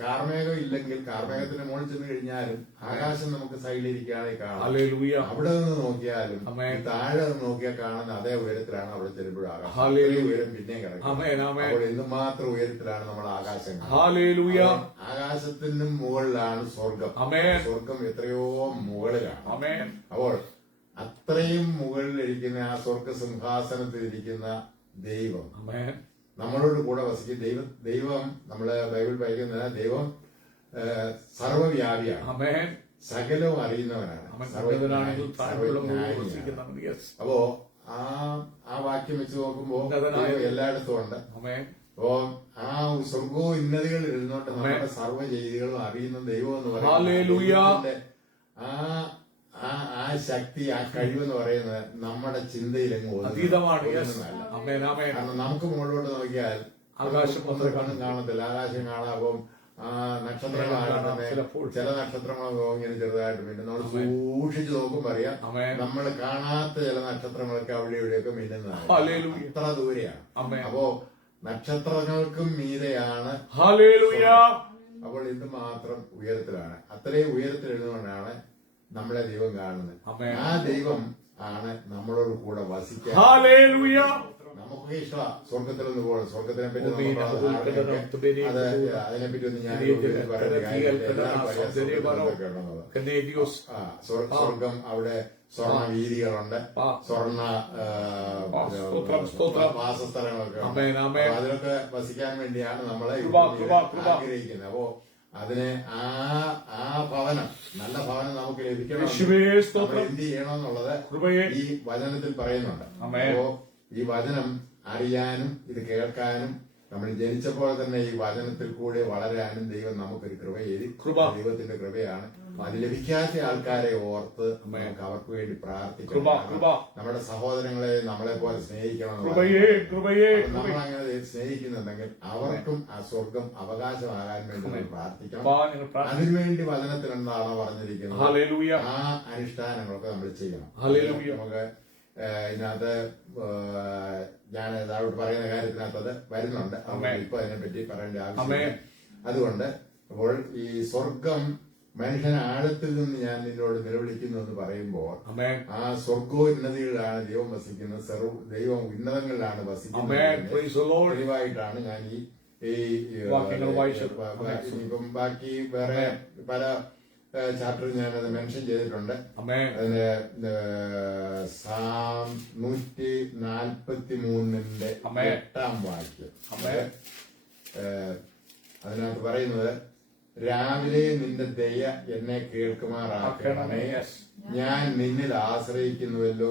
കാർമേഘം ഇല്ലെങ്കിൽ കാർമേഘത്തിന്റെ മുകളിൽ ചെന്ന് കഴിഞ്ഞാലും ആകാശം നമുക്ക് സൈഡിലിരിക്കുകയാണെങ്കിൽ കാണാം. ഹല്ലേലൂയ. അവിടെ നിന്ന് നോക്കിയാലും ആമേൻ. താഴെ നിന്ന് നോക്കിയാൽ കാണുന്ന അതേ ഉയരത്തിലാണ് അവിടെ ചെല്ലുമ്പോഴും ആകാശം. ഹല്ലേലൂയ. ഉയരം പിന്നെ കിടക്കും. ആമേൻ, ആമേൻ. അപ്പോൾ എന്തുമാത്രം ഉയരത്തിലാണ് നമ്മൾ ആകാശം കാണുന്നത്. ഹല്ലേലൂയ. ആകാശത്തിനും മുകളിലാണ് സ്വർഗം. ആമേൻ. സ്വർഗം എത്രയോ മുകളിലാണ്. ആമേൻ. അപ്പോൾ അത്രയും മുകളിലിരിക്കുന്ന ആ സ്വർഗ സിംഹാസനത്തിൽ ഇരിക്കുന്ന ദൈവം ആമേൻ. നമ്മളോട് കൂടെ വസിക്കും. ദൈവം നമ്മള് ബൈബിൾ വായിക്കുന്ന ദൈവം സർവ്വവ്യാപിയാണ്. ആമേൻ. സകലവും അറിയുന്നവനാണ്. അപ്പോ ആ വാക്യം വെച്ച് നോക്കുമ്പോ ദൈവം എല്ലായിടത്തും ഉണ്ട്. അപ്പോ ആ സ്വർഗവും ഇന്നതികൾ ഇരുന്നോട്ട് നമ്മുടെ സർവ്വ ചെയ്തികളും അറിയുന്ന ദൈവം എന്ന് പറയുന്നത് ആ ശക്തി, ആ കഴിവെന്ന് പറയുന്നത് നമ്മുടെ ചിന്തയിലെങ്ങും കാരണം നമുക്ക് മുകളിലോട്ട് നോക്കിയാൽ ആകാശം കണ്ണും കാണത്തില്ല. ആകാശം കാണാം. നക്ഷത്രങ്ങളാണ് ചില നക്ഷത്രങ്ങൾ ഇങ്ങനെ ചെറുതായിട്ട് മിന്നും. നമ്മൾ സൂക്ഷിച്ചു നോക്കുമ്പോ അറിയാം നമ്മൾ കാണാത്ത ചില നക്ഷത്രങ്ങളൊക്കെ അവിടെ ഇവിടെയൊക്കെ മിന്നുന്നതാണ്. അത്ര ദൂരെയാണ്. അപ്പോ നക്ഷത്രങ്ങൾക്കും മീതെയാണ്. അപ്പോൾ ഇത് മാത്രം ഉയരത്തിലാണ്. അത്രയും ഉയരത്തിൽ എഴുതുകൊണ്ടാണ് നമ്മളെ ദൈവം കാണുന്നത്. ആ ദൈവം ആണ് നമ്മളോട് കൂടെ വസിക്കാൻ. നമുക്ക് ഇഷ്ടമാണ് സ്വർഗത്തിൽ ഒന്ന് പോകണം. സ്വർഗത്തിനെ പറ്റി അതിനെപ്പറ്റി ഒന്ന് ഞാൻ സ്വർഗം അവിടെ സ്വർണ്ണ വീതികളുണ്ട്, സ്വർണ്ണ വാസസ്ഥലങ്ങളൊക്കെ ഉണ്ട്. അതിലൊക്കെ വസിക്കാൻ വേണ്ടിയാണ് നമ്മളെ ആഗ്രഹിക്കുന്നത്. അപ്പോ അതിന് ആ ഭവനം, നല്ല ഭവനം നമുക്ക് ലഭിക്കണം. എന്ത് ചെയ്യണമെന്നുള്ളത് ഈ വചനത്തിൽ പറയുന്നുണ്ട്. അപ്പോ ഈ വചനം അറിയാനും ഇത് കേൾക്കാനും നമ്മൾ ജനിച്ചപ്പോൾ തന്നെ ഈ വചനത്തിൽ കൂടെ വളരാനും ദൈവം നമുക്കൊരു കൃപ ചെയ്തു. ദൈവത്തിന്റെ കൃപയാണ്. അത് ലഭിക്കാത്ത ആൾക്കാരെ ഓർത്ത് നമുക്ക് അവർക്ക് വേണ്ടി പ്രാർത്ഥിക്കണം. നമ്മുടെ സഹോദരങ്ങളെ നമ്മളെ പോലെ സ്നേഹിക്കണം. നമ്മളങ്ങനെ സ്നേഹിക്കുന്നുണ്ടെങ്കിൽ അവർക്കും ആ സ്വർഗം അവകാശമാകാൻ വേണ്ടി നമ്മൾ പ്രാർത്ഥിക്കണം. അതിനുവേണ്ടി വചനത്തിൽ എന്താണോ പറഞ്ഞിരിക്കുന്നത് ആ അനുഷ്ഠാനങ്ങളൊക്കെ നമ്മൾ ചെയ്യണം. നമുക്ക് ഇതിനകത്ത് ഞാൻ അവിടെ പറയുന്ന കാര്യത്തിനകത്ത് അത് വരുന്നുണ്ട്. ഇപ്പൊ അതിനെപ്പറ്റി പറയേണ്ട ആവശ്യമില്ല. അതുകൊണ്ട് അപ്പോൾ ഈ സ്വർഗം മനുഷ്യൻ ആഴത്തിൽ നിന്ന് ഞാൻ നിന്നോട് നിലവിളിക്കുന്നു എന്ന് പറയുമ്പോൾ ആ സ്വർഗോന്നതികളിലാണ് ദൈവം വസിക്കുന്നത്. ദൈവം ഉന്നതങ്ങളിലാണ് വസിക്കുന്നത്. തെളിവായിട്ടാണ് ഞാൻ ഇപ്പം ബാക്കി വേറെ പല ചാപ്റ്ററിൽ ഞാനത് മെൻഷൻ ചെയ്തിട്ടുണ്ട്. അതിന് 143 8 വാക്യം അതിനകത്ത് പറയുന്നത്, രാവിലെ നിന്റെ ദയ എന്നെ കേൾക്കുമാറാക്കണമേ. ഞാൻ നിന്നിൽ ആശ്രയിക്കുന്നുവല്ലോ.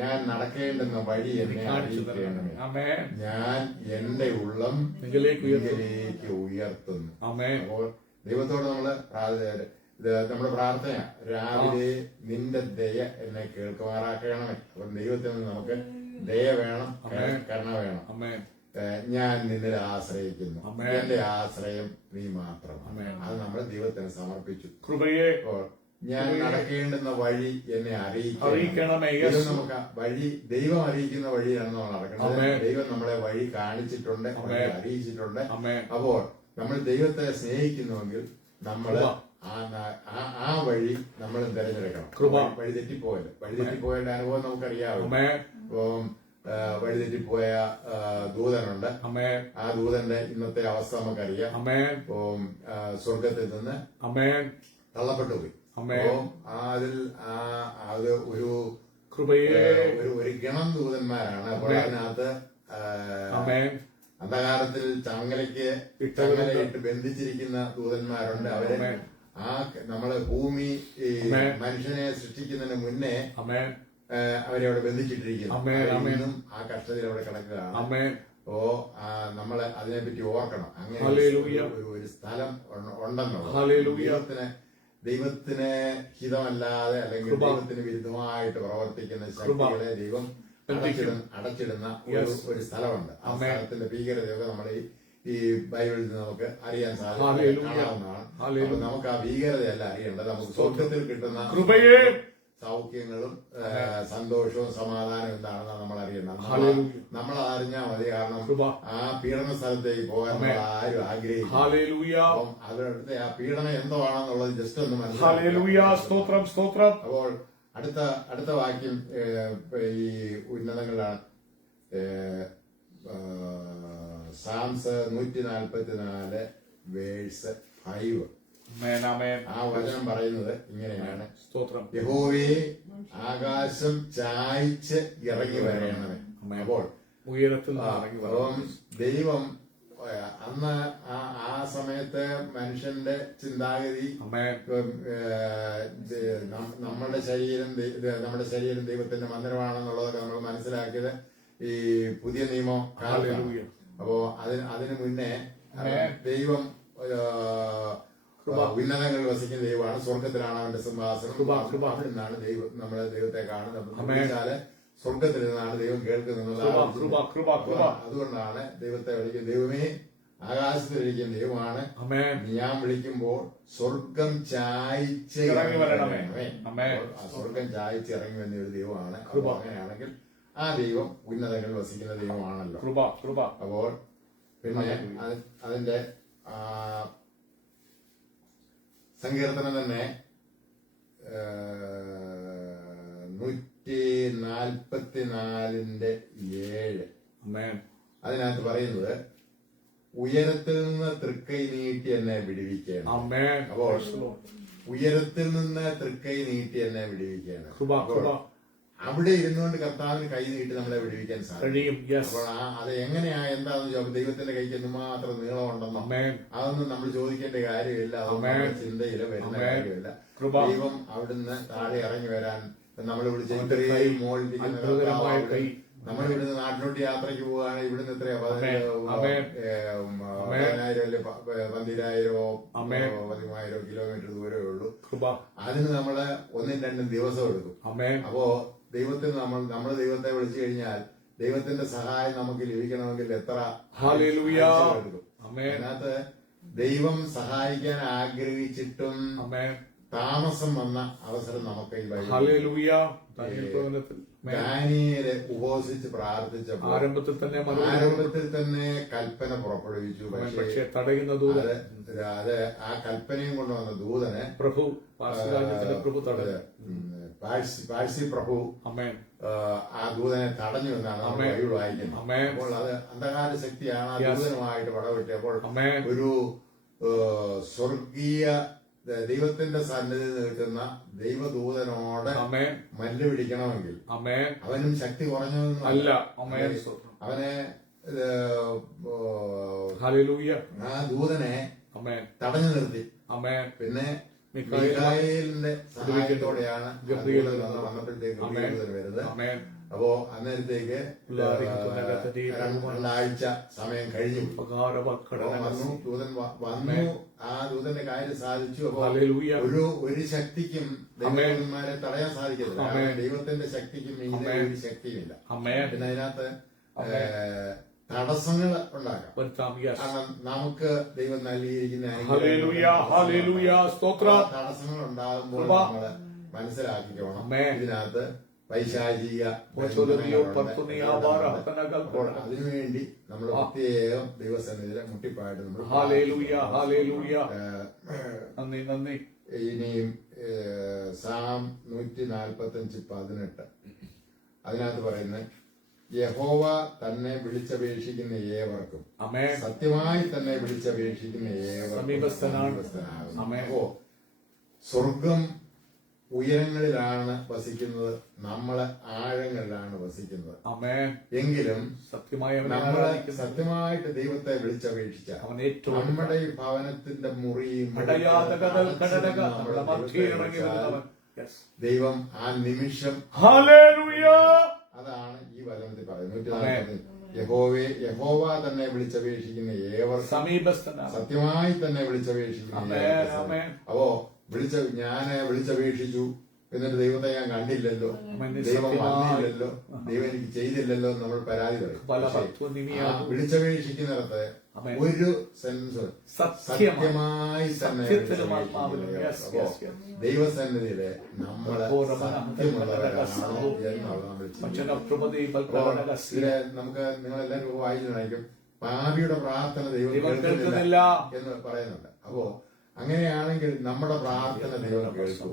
ഞാൻ നടക്കേണ്ടുന്ന വഴി എന്നെ അറിയിക്കണമേ. ഞാൻ എന്റെ ഉള്ളം നിന്നിലേക്ക് ഉയർത്തുന്നു. അപ്പോൾ ദൈവത്തോട് നമ്മുടെ പ്രാർത്ഥന, രാവിലെ നിന്റെ ദയ എന്നെ കേൾക്കുമാറാക്കണമേ. അപ്പൊ ദൈവത്തിൽ നിന്ന് നമുക്ക് ദയ വേണം, കരുണ വേണം. ഞാൻ നിന്നിൽ ആശ്രയിക്കുന്നു. എന്റെ ആശ്രയം നീ മാത്രമാണ്. അത് നമ്മൾ ദൈവത്തിന് സമർപ്പിച്ചു. ഞാൻ നടക്കേണ്ടുന്ന വഴി എന്നെ അറിയിക്കണമേ. ഇത് നമുക്ക് വഴി ദൈവം അറിയിക്കുന്ന വഴിയാണ് നമ്മൾ നടക്കുന്നത്. ദൈവം നമ്മളെ വഴി കാണിച്ചിട്ടുണ്ട്, അറിയിച്ചിട്ടുണ്ട്. അപ്പോൾ നമ്മൾ ദൈവത്തെ സ്നേഹിക്കുന്നുവെങ്കിൽ നമ്മൾ ആ വഴി നമ്മൾ തിരഞ്ഞെടുക്കണം. വഴി തെറ്റിപ്പോയതിന്റെ അനുഭവം നമുക്കറിയാവും. വഴിതെറ്റിപ്പോയ ദൂതനുണ്ട്. ആ ദൂതന്റെ ഇന്നത്തെ അവസ്ഥ നമുക്കറിയാം. സ്വർഗത്തിൽ നിന്ന് തള്ളപ്പെട്ടു പോയി. അതിൽ അത് ഒരു ഗണം ദൂതന്മാരാണ്. അപ്പോൾ അതിനകത്ത് അന്ധകാരത്തിൽ ചങ്ങലയിട്ട് ബന്ധിച്ചിരിക്കുന്ന ദൂതന്മാരുണ്ട്. അവര് നമ്മള് ഭൂമി മനുഷ്യനെ സൃഷ്ടിക്കുന്നതിന് മുന്നേ അവരെ അവിടെ ബന്ധിച്ചിട്ടിരിക്കുന്നു. ഇന്നും ആ കഷ്ടതയിൽ അവിടെ കിടക്കുകയാണ്. അപ്പോ നമ്മള് അതിനെപ്പറ്റി ഓർക്കണം. അങ്ങനെ ഒരു സ്ഥലം ഉണ്ടെന്നുള്ളത്. ദൈവത്തിന് ഹിതമല്ലാതെ അല്ലെങ്കിൽ ദൈവത്തിന് വിരുദ്ധമായിട്ട് പ്രവർത്തിക്കുന്ന ശക്തികളെ ദൈവം അടച്ചിടുന്ന ഒരു സ്ഥലമുണ്ട്. ആ സ്ഥലത്തിന്റെ ഭീകരതയൊക്കെ നമ്മൾ ഈ ബൈബിളിൽ നിന്ന് നമുക്ക് അറിയാൻ കാണാവുന്നതാണ്. നമുക്ക് ആ ഭീകരതയല്ല അറിയേണ്ടത്. നമുക്ക് സ്വർഗത്തിൽ കിട്ടുന്ന സൗഖ്യങ്ങളും സന്തോഷവും സമാധാനവും എന്താണെന്ന് നമ്മൾ അറിയണം. ഹല്ലേലൂയ. നമ്മൾ അറിഞ്ഞാൽ മതി. കാരണം കൃപ. ആ പീഡന സ്ഥലത്തേക്ക് പോകാൻ നമ്മൾ ആരും ആഗ്രഹിക്കും. ഹല്ലേലൂയ. അപ്പം അവരുടെ ആ പീഡനം എന്തോ ആണെന്നുള്ളത് ജസ്റ്റ് ഒന്ന് ഹല്ലേലൂയ. മനസ്സിലാക്കി. സ്തോത്രം സ്തോത്രം. അപ്പോൾ അടുത്ത വാക്യം ഈ ഉന്നതങ്ങളിലാണ്. സാംസ് 144 വേഴ്സ് 5. ആമേൻ ആമേൻ. ആ വചനം പറയുന്നത് ഇങ്ങനെയാണ്: സ്തോത്രം. യഹോവേ, ആകാശം ചായ്ച്ച് ഇറങ്ങി വരയണമേ. അപ്പോൾ ഉയരത്തിൽ നിന്ന് ഇറങ്ങി വരണം. അപ്പം ദൈവം അന്ന് ആ സമയത്ത് മനുഷ്യന്റെ ചിന്താഗതി ആമേൻ. നമ്മുടെ ശരീരം ദൈവത്തിന്റെ മന്ദിരമാണെന്നുള്ളതൊക്കെ നമ്മൾ മനസ്സിലാക്കിയത് ഈ പുതിയ നിയമം കാലത്താണ്. ഹല്ലേലൂയ. അപ്പോ അതിനു മുന്നേ ദൈവം ഉന്നതങ്ങളിൽ വസിക്കുന്ന ദൈവമാണ്. സ്വർഗത്തിലാണ് അവന്റെ സിംഹാസനം. അവിടെ നിന്നാണ് നമ്മളെ ദൈവത്തെ കാണുന്നത്. സ്വർഗത്തിൽ നിന്നാണ് ദൈവം കേൾക്കുന്നത്. അതുകൊണ്ടാണ് ദൈവത്തെ വിളിക്കുന്നത്. ദൈവമേ, ആകാശത്തിലിരിക്കുന്ന ദൈവമാണ്. ഞാൻ വിളിക്കുമ്പോൾ സ്വർഗം ചായ്ച്ച് ഇറങ്ങി വരണമേ. സ്വർഗം ചായ്ച്ച് ഇറങ്ങി വന്ന ഒരു ദൈവമാണ്. അങ്ങനെയാണെങ്കിൽ ആ ദൈവം ഉന്നതങ്ങളിൽ വസിക്കുന്ന ദൈവമാണല്ലോ. അപ്പോൾ പിന്നെ അതിന്റെ സങ്കീർത്തനം തന്നെ 144:7 അതിനകത്ത് പറയുന്നത്, ഉയരത്തിൽ നിന്ന് തൃക്കൈ നീട്ടി എന്നെ വിടുവിക്കണം. അപ്പോൾ ഉയരത്തിൽ നിന്ന് തൃക്കൈ നീട്ടി എന്നെ വിടുവിക്കണം. അവിടെ ഇരുന്നുകൊണ്ട് കർത്താവിന് കൈ നീട്ടി നമ്മളെ വിടുവിക്കാൻ സാധിക്കും. അപ്പോൾ അത് എങ്ങനെയാ എന്താന്ന് ചോദിച്ചാൽ ദൈവത്തിന്റെ കൈക്ക് എന്തുമാത്രം നീളമുണ്ടെന്നോ അതൊന്നും നമ്മൾ ചോദിക്കേണ്ട കാര്യമില്ല. അതൊന്നും ചിന്തയില് വരുന്ന കാര്യമില്ല. ദൈവം അവിടുന്ന് താഴെ ഇറങ്ങി വരാൻ നമ്മൾ വിളിച്ച ഇത്രയും മോളിരിക്കുന്ന നമ്മൾ ഇവിടുന്ന് നാട്ടിലോട്ട് യാത്രയ്ക്ക് പോവുകയാണെങ്കിൽ ഇവിടുന്ന് എത്രയാ 10,000 12,000 കിലോമീറ്റർ ദൂരമേ ഉള്ളൂ. അതിന് നമ്മള് 1-2 ദിവസം എടുക്കും. അപ്പോ നമ്മൾ ദൈവത്തെ വിളിച്ചു കഴിഞ്ഞാൽ ദൈവത്തിന്റെ സഹായം നമുക്ക് ലഭിക്കണമെങ്കിൽ എത്ര എടുക്കും. അതിനകത്ത് ദൈവം സഹായിക്കാൻ ആഗ്രഹിച്ചിട്ടും താമസം വന്ന അവസരം നമുക്ക് ഈ ദാനിയേല് ഉപവസിച്ച് പ്രാർത്ഥിച്ചപ്പോൾ ആരംഭത്തിൽ തന്നെ കൽപ്പന പുറപ്പെടുവിച്ചു. പക്ഷേ അത് ആ കൽപ്പനയും കൊണ്ടുവന്ന ദൂതനെ പാഴ്സി പ്രഭു ആ ദൂതനെ തടഞ്ഞു എന്നാണ് നമ്മൾ ബൈബിൾ വായിക്കുന്നത്. അപ്പോൾ അത് അന്ധകാര ശക്തിയാണ് ആ ദൂതനുമായിട്ട് പടവെട്ടിയപ്പോൾ ഒരു സ്വർഗീയ ദൈവത്തിന്റെ സന്നിധിയിൽ നിൽക്കുന്ന ദൈവദൂതനോട് മല്ല് പിടിക്കണമെങ്കിൽ അവനും ശക്തി കുറഞ്ഞതൊന്നും അല്ല. അവനെ ആ ദൂതനെ തടഞ്ഞു നിർത്തി. പിന്നെ മിഖായേലിന്റെ സഹായത്തോടെയാണ് വന്നപ്പോഴത്തേക്ക് വരുന്നത്. അപ്പോ അന്നേരത്തേക്ക് 2 സമയം കഴിഞ്ഞു. ദൂതൻ വന്നു. ആ ദൂതന്റെ കാര്യം സാധിച്ചു. അപ്പോ ഒരു ശക്തിക്കും ദൈവന്മാരെ തടയാൻ സാധിക്കത്തില്ല. ദൈവത്തിന്റെ ശക്തിക്കും ഇങ്ങനെ ഒരു ശക്തിയുമില്ല. പിന്നെ അതിനകത്ത് തടസ്സങ്ങൾ ഉണ്ടാക്കാം. കാരണം നമുക്ക് ദൈവം നൽകിയിരിക്കുന്ന തടസ്സങ്ങൾ ഉണ്ടാകുമ്പോൾ നമ്മള് മനസ്സിലാക്കിക്കോണം. ഇതിനകത്ത് പൈശാചിക അപ്പോൾ അതിനുവേണ്ടി നമ്മൾ പ്രത്യേകം ദൈവസന്നിധിയിൽ മുട്ടിപ്പായിട്ട് നമ്മൾ ഇനിയും സാം 145:18 അതിനകത്ത് പറയുന്നത്, യഹോവ തന്നെ വിളിച്ചപേക്ഷിക്കുന്ന ഏവർക്കും സത്യമായി തന്നെ വിളിച്ചപേക്ഷിക്കുന്ന ഏവർക്കും. അപ്പോ സ്വർഗം ഉയരങ്ങളിലാണ് വസിക്കുന്നത്, നമ്മള് ആഴങ്ങളിലാണ് വസിക്കുന്നത്. എങ്കിലും സത്യമായിട്ട് ദൈവത്തെ വിളിച്ചപേക്ഷിച്ച നമ്മുടെ ഈ ഭവനത്തിന്റെ മുറിയും ദൈവം ആ നിമിഷം അതാണ് ഈ വചനത്തിൽ പറയുന്നത്. യഹോവ തന്നെ വിളിച്ചപേക്ഷിക്കുന്ന ഏവർ സത്യമായി തന്നെ വിളിച്ചപേക്ഷിക്കുന്ന. അപ്പോ ഞാന് വിളിച്ചപേക്ഷിച്ചു, എന്നിട്ട് ദൈവത്തെ ഞാൻ കണ്ടില്ലല്ലോ, ദൈവം വന്നില്ലല്ലോ, ദൈവം എനിക്ക് ചെയ്തില്ലല്ലോ എന്ന് നമ്മൾ പരാതി പറയും. വിളിച്ചപേക്ഷിക്കുന്നിടത്ത് ഒരു സെൻസ് സത്യമായി തന്നെ ദൈവസന്നിധിയില് നമ്മളെ സത്യമുള്ളവരാണോ എന്നുള്ളത് നമുക്ക് നിങ്ങളെല്ലാവരും വായിച്ചിട്ടുണ്ടായിരിക്കും. പാപിയുടെ പ്രാർത്ഥന ദൈവം കേൾക്കുന്നില്ല എന്ന് പറയുന്നുണ്ട്. അപ്പോ അങ്ങനെയാണെങ്കിൽ നമ്മുടെ പ്രാർത്ഥന ദൈവം കേൾക്കും.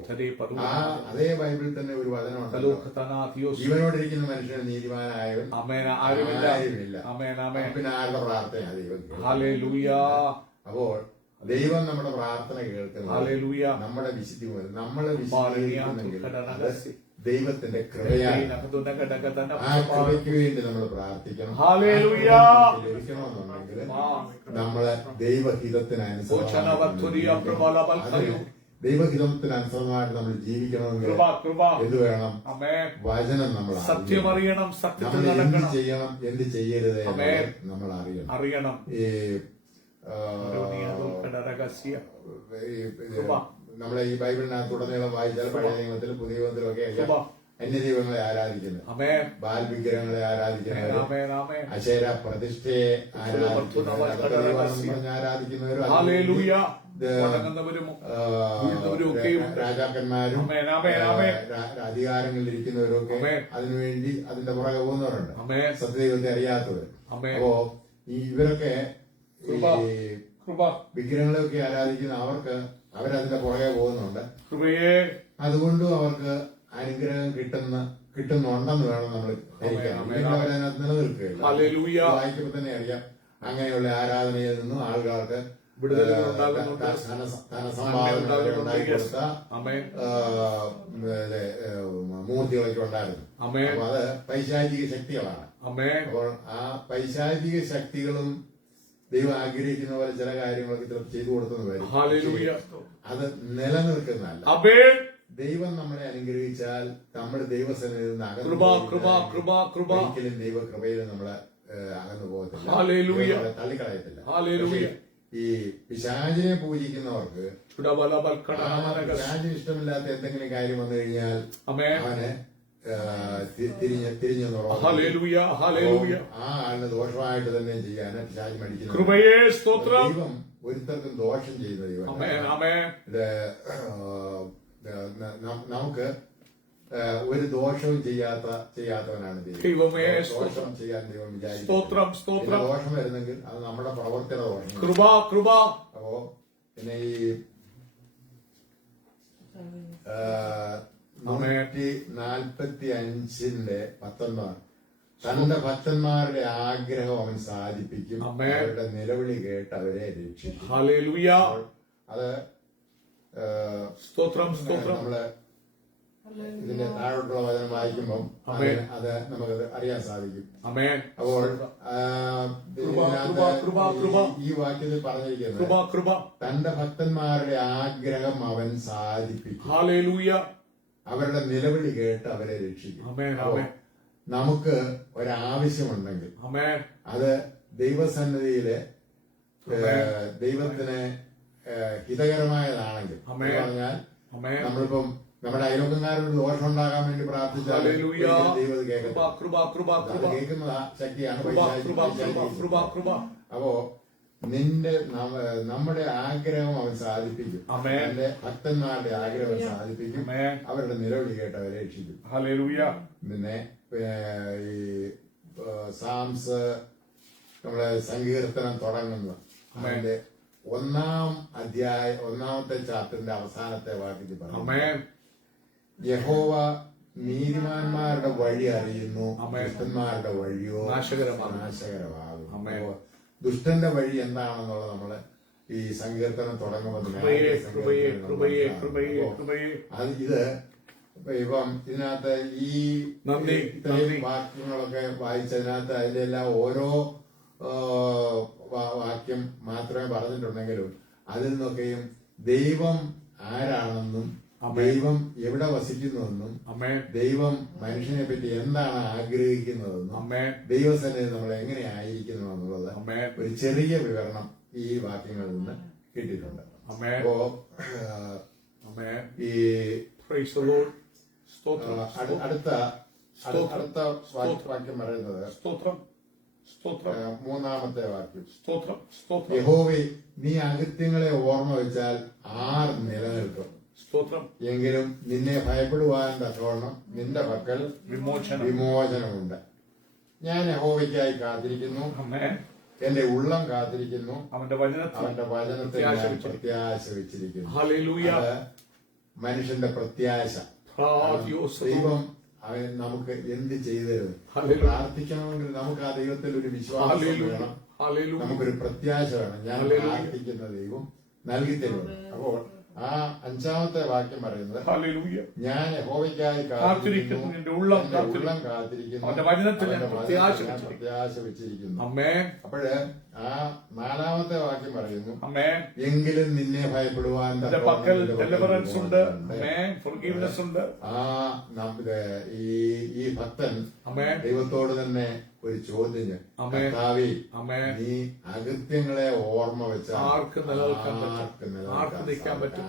അതേ ബൈബിളിൽ തന്നെ ഒരു വചനമുണ്ടല്ലോ, ജീവനോടിരിക്കുന്ന മനുഷ്യന് നീതിമാനായവൻ ആരുമില്ല, പിന്നെ ആരുടെ പ്രാർത്ഥന ദൈവം കേൾക്കും. അപ്പോൾ ദൈവം നമ്മുടെ പ്രാർത്ഥന കേൾക്കുന്നത് നമ്മുടെ വിശുദ്ധി പോലെ നമ്മളെ വിശുദ്ധീകരിക്കുന്നെങ്കിൽ ദൈവത്തിന്റെ കൃപയാണ്. ആ കൃപയ്ക്ക് വേണ്ടി നമ്മൾ പ്രാർത്ഥിക്കണം. ലഭിക്കണമെന്നുണ്ടെങ്കിൽ നമ്മളെ ദൈവഹിതത്തിനനുസൃതമായിട്ട് നമ്മൾ ജീവിക്കണമെങ്കിൽ എന്ത് വേണം? വചനം നമ്മൾ സത്യമറിയണം, നമ്മൾ എന്ത് ചെയ്യണം, എന്ത് ചെയ്യരുത് നമ്മൾ അറിയണം. നമ്മളെ ഈ ബൈബിളിനകത്തുടനീളം വായിച്ചാൽ പഴയ നിയമത്തിലും പുതിയ നിയമത്തിലും ഒക്കെ അന്യദൈവങ്ങളെ ആരാധിക്കുന്നത്, ബാൽ വിഗ്രഹങ്ങളെ ആരാധിക്കുന്നവരും അശേര പ്രതിഷ്ഠയെ ആരാധിക്കുന്നവരും രാജാക്കന്മാരും അധികാരങ്ങളിൽ ഒക്കെ അതിനുവേണ്ടി അതിന്റെ പുറകെ പോകുന്നവരുണ്ട്, സത്യദൈവത്തെ അറിയാത്തവർ. അപ്പോ ഇവരൊക്കെ വിഗ്രഹങ്ങളെയൊക്കെ ആരാധിക്കുന്ന അവരതിന്റെ പുറകെ പോകുന്നുണ്ട്. അതുകൊണ്ടും അവർക്ക് അനുഗ്രഹം കിട്ടുന്നുണ്ടെന്ന് വേണം നമ്മൾ ധരിക്കാൻ. അവരതിനകത്ത് നിലനിൽക്കുകയില്ല. വായിക്കുമ്പോൾ തന്നെ അറിയാം, അങ്ങനെയുള്ള ആരാധനയിൽ നിന്നും ആളുകൾക്ക് ധനസമ്പാദന ഉണ്ടാക്കി കൊടുത്ത മൂർത്തികളൊക്കെ ഉണ്ടായിരുന്നു. അപ്പൊ അത് പൈശാചിക ശക്തികളാണ്. അപ്പോൾ ആ പൈശാചിക ശക്തികളും ദൈവം ആഗ്രഹിക്കുന്ന പോലെ ചില കാര്യങ്ങളൊക്കെ ചിലപ്പോൾ ചെയ്തു കൊടുത്തെന്ന് വരും. അത് നിലനിൽക്കുന്നതല്ല. ദൈവം നമ്മളെ അനുഗ്രഹിച്ചാൽ നമ്മൾ ദൈവസന്നിധിയിൽ നിന്ന് ഒരിക്കലും ദൈവകൃപയിൽ നമ്മളെ അകന്നു പോകത്തില്ല, തള്ളിക്കളയത്തില്ല. ഈ പിശാചിനെ പൂജിക്കുന്നവർക്ക് പിശാചിന് ഇഷ്ടമില്ലാത്ത എന്തെങ്കിലും കാര്യം വന്നു കഴിഞ്ഞാൽ അവന് തിരിഞ്ഞു ആ ആളിന് ദോഷമായിട്ട് തന്നെ ചെയ്യാൻ പിശാചി മടിക്കുന്നു. ദൈവം ഒരുത്തർക്കും ദോഷം ചെയ്യുന്ന ദൈവം. നമുക്ക് ഒരു ദോഷവും ചെയ്യാത്തവനാണ് ദൈവം. ദോഷം ചെയ്യാൻ ദൈവം വിചാരിക്കും. ദോഷം വരുന്നെങ്കിൽ അത് നമ്മുടെ പ്രവർത്തിയുടെ ദോഷം. അപ്പോ പിന്നെ ഈ 145:19 തന്റെ ഭക്തന്മാരുടെ ആഗ്രഹം അവൻ സാധിപ്പിക്കും, അവരുടെ നിലവിളി കേട്ട് അവരെ രക്ഷിക്കും. അത് നമ്മള് ഇതിന്റെ താഴോട്ടുള്ള വചനം വായിക്കുമ്പം അത് നമുക്കത് അറിയാൻ സാധിക്കും. അപ്പോൾ ഈ വാക്യത്തിൽ പറഞ്ഞിരിക്കുന്നത് തന്റെ ഭക്തന്മാരുടെ ആഗ്രഹം അവൻ സാധിപ്പിക്കും, അവരുടെ നിലവിളി കേട്ട് അവരെ രക്ഷിക്കും. നമുക്ക് ഒരാവശ്യമുണ്ടെങ്കിൽ അത് ദൈവസന്നിധിയില് ദൈവത്തിന് ഹിതകരമായതാണെങ്കിൽ പറഞ്ഞാൽ നമ്മളിപ്പം നമ്മുടെ അയൽവക്കക്കാരോട് ദോഷം ഉണ്ടാകാൻ വേണ്ടി പ്രാർത്ഥിച്ചാൽ ദൈവം കേൾക്കുന്ന ശക്തിയാണ്. അപ്പോ നമ്മുടെ ആഗ്രഹം അവൻ സാധിപ്പിക്കും, എന്റെ ഭക്തന്മാരുടെ ആഗ്രഹം സാധിപ്പിക്കും, അവരുടെ നിലവിളി കേട്ട് അവരെ രക്ഷിക്കും. പിന്നെ ഈ സാംസ് നമ്മളെ സങ്കീർത്തനം തുടങ്ങുന്നത് അതിന്റെ 1-ാം അധ്യായം 1-ാമത്തെ ചാപ്റ്ററിന്റെ അവസാനത്തെ വാക്യത്തിൽ പറഞ്ഞു, യഹോവ നീതിമാന്മാരുടെ വഴി അറിയുന്നു, ദുഷ്ടന്മാരുടെ വഴിയോ നാശകരമാകും. ദുഷ്ടന്റെ വഴി എന്താണെന്നുള്ളത് നമ്മള് ഈ സങ്കീർത്തനം തുടങ്ങുമ്പോൾ ഇത് ഇപ്പം ഇതിനകത്ത് ഈ ഇത്രയും വാക്യങ്ങളൊക്കെ വായിച്ചതിനകത്ത് അതിന്റെ എല്ലാം ഓരോ വാക്യം മാത്രമേ പറഞ്ഞിട്ടുണ്ടെങ്കിലും അതിൽ നിന്നൊക്കെയും ദൈവം ആരാണെന്നും ദൈവം എവിടെ വസിക്കുന്നുവെന്നും ദൈവം മനുഷ്യനെ പറ്റി എന്താണ് ആഗ്രഹിക്കുന്നതെന്നും ദൈവസന്നിധി നമ്മൾ എങ്ങനെ ആയിരിക്കുന്നു എന്നുള്ളത് ഒരു ചെറിയ വിവരണം ഈ വാക്യങ്ങളിൽ നിന്ന് കിട്ടിയിട്ടുണ്ട്. അപ്പോ ഈ സ്തോത്രം അടുത്ത വാക്യം പറയുന്നത് സ്തോത്രം സ്തോത്രം മൂന്നാമത്തെ വാക്യം. സ്തോത്രം സ്തോത്രം യഹോവേ നീ അകൃത്യങ്ങളെ ഓർമ്മ വെച്ചാൽ ആർ നിലനിൽക്കും? സ്തോത്രം. എങ്കിലും നിന്നെ ഭയപ്പെടുവാൻ തക്കവണ്ണം നിന്റെ പക്കൽ വിമോചനമുണ്ട്. ഞാൻ യഹോവയ്ക്കായി കാത്തിരിക്കുന്നു, എന്റെ ഉള്ളം കാത്തിരിക്കുന്നു, അവന്റെ വചനത്തിൽ ഞാൻ പ്രത്യാശ വെച്ചിരിക്കുന്നു. അത് മനുഷ്യന്റെ പ്രത്യാശ. ദൈവം അവൻ നമുക്ക് എന്ത് ചെയ്തു തരും? പ്രാർത്ഥിക്കണമെങ്കിൽ നമുക്ക് ആ ദൈവത്തിൽ ഒരു വിശ്വാസം വേണം, നമുക്കൊരു പ്രത്യാശ വേണം. ഞാൻ പ്രാർത്ഥിക്കുന്ന ദൈവം നൽകി തരുന്നു. അപ്പോൾ ആ 5-ാമത്തെ വാക്യം പറയുന്നത് ഞാൻ യഹോവയ്ക്കായി കാത്തിരിക്കുന്നു, എന്റെ ഉള്ളം കാത്തിരിക്കുന്നു, അവന്റെ വചനത്തിൽ പ്രത്യാശ വെച്ചിരിക്കുന്നു. അപ്പോഴ് ആ 4-ാമത്തെ വാക്യം പറയുന്നു എങ്കിലും നിന്നെ ഭയപ്പെടുവാൻ ഈ ഭക്തൻ ദൈവത്തോട് തന്നെ ഒരു ചോദ്യം, കർത്താവേ നീ അകൃത്യങ്ങളെ ഓർമ്മ വെച്ചാൽ ആർക്ക് നിലനിൽക്കാൻ പറ്റും?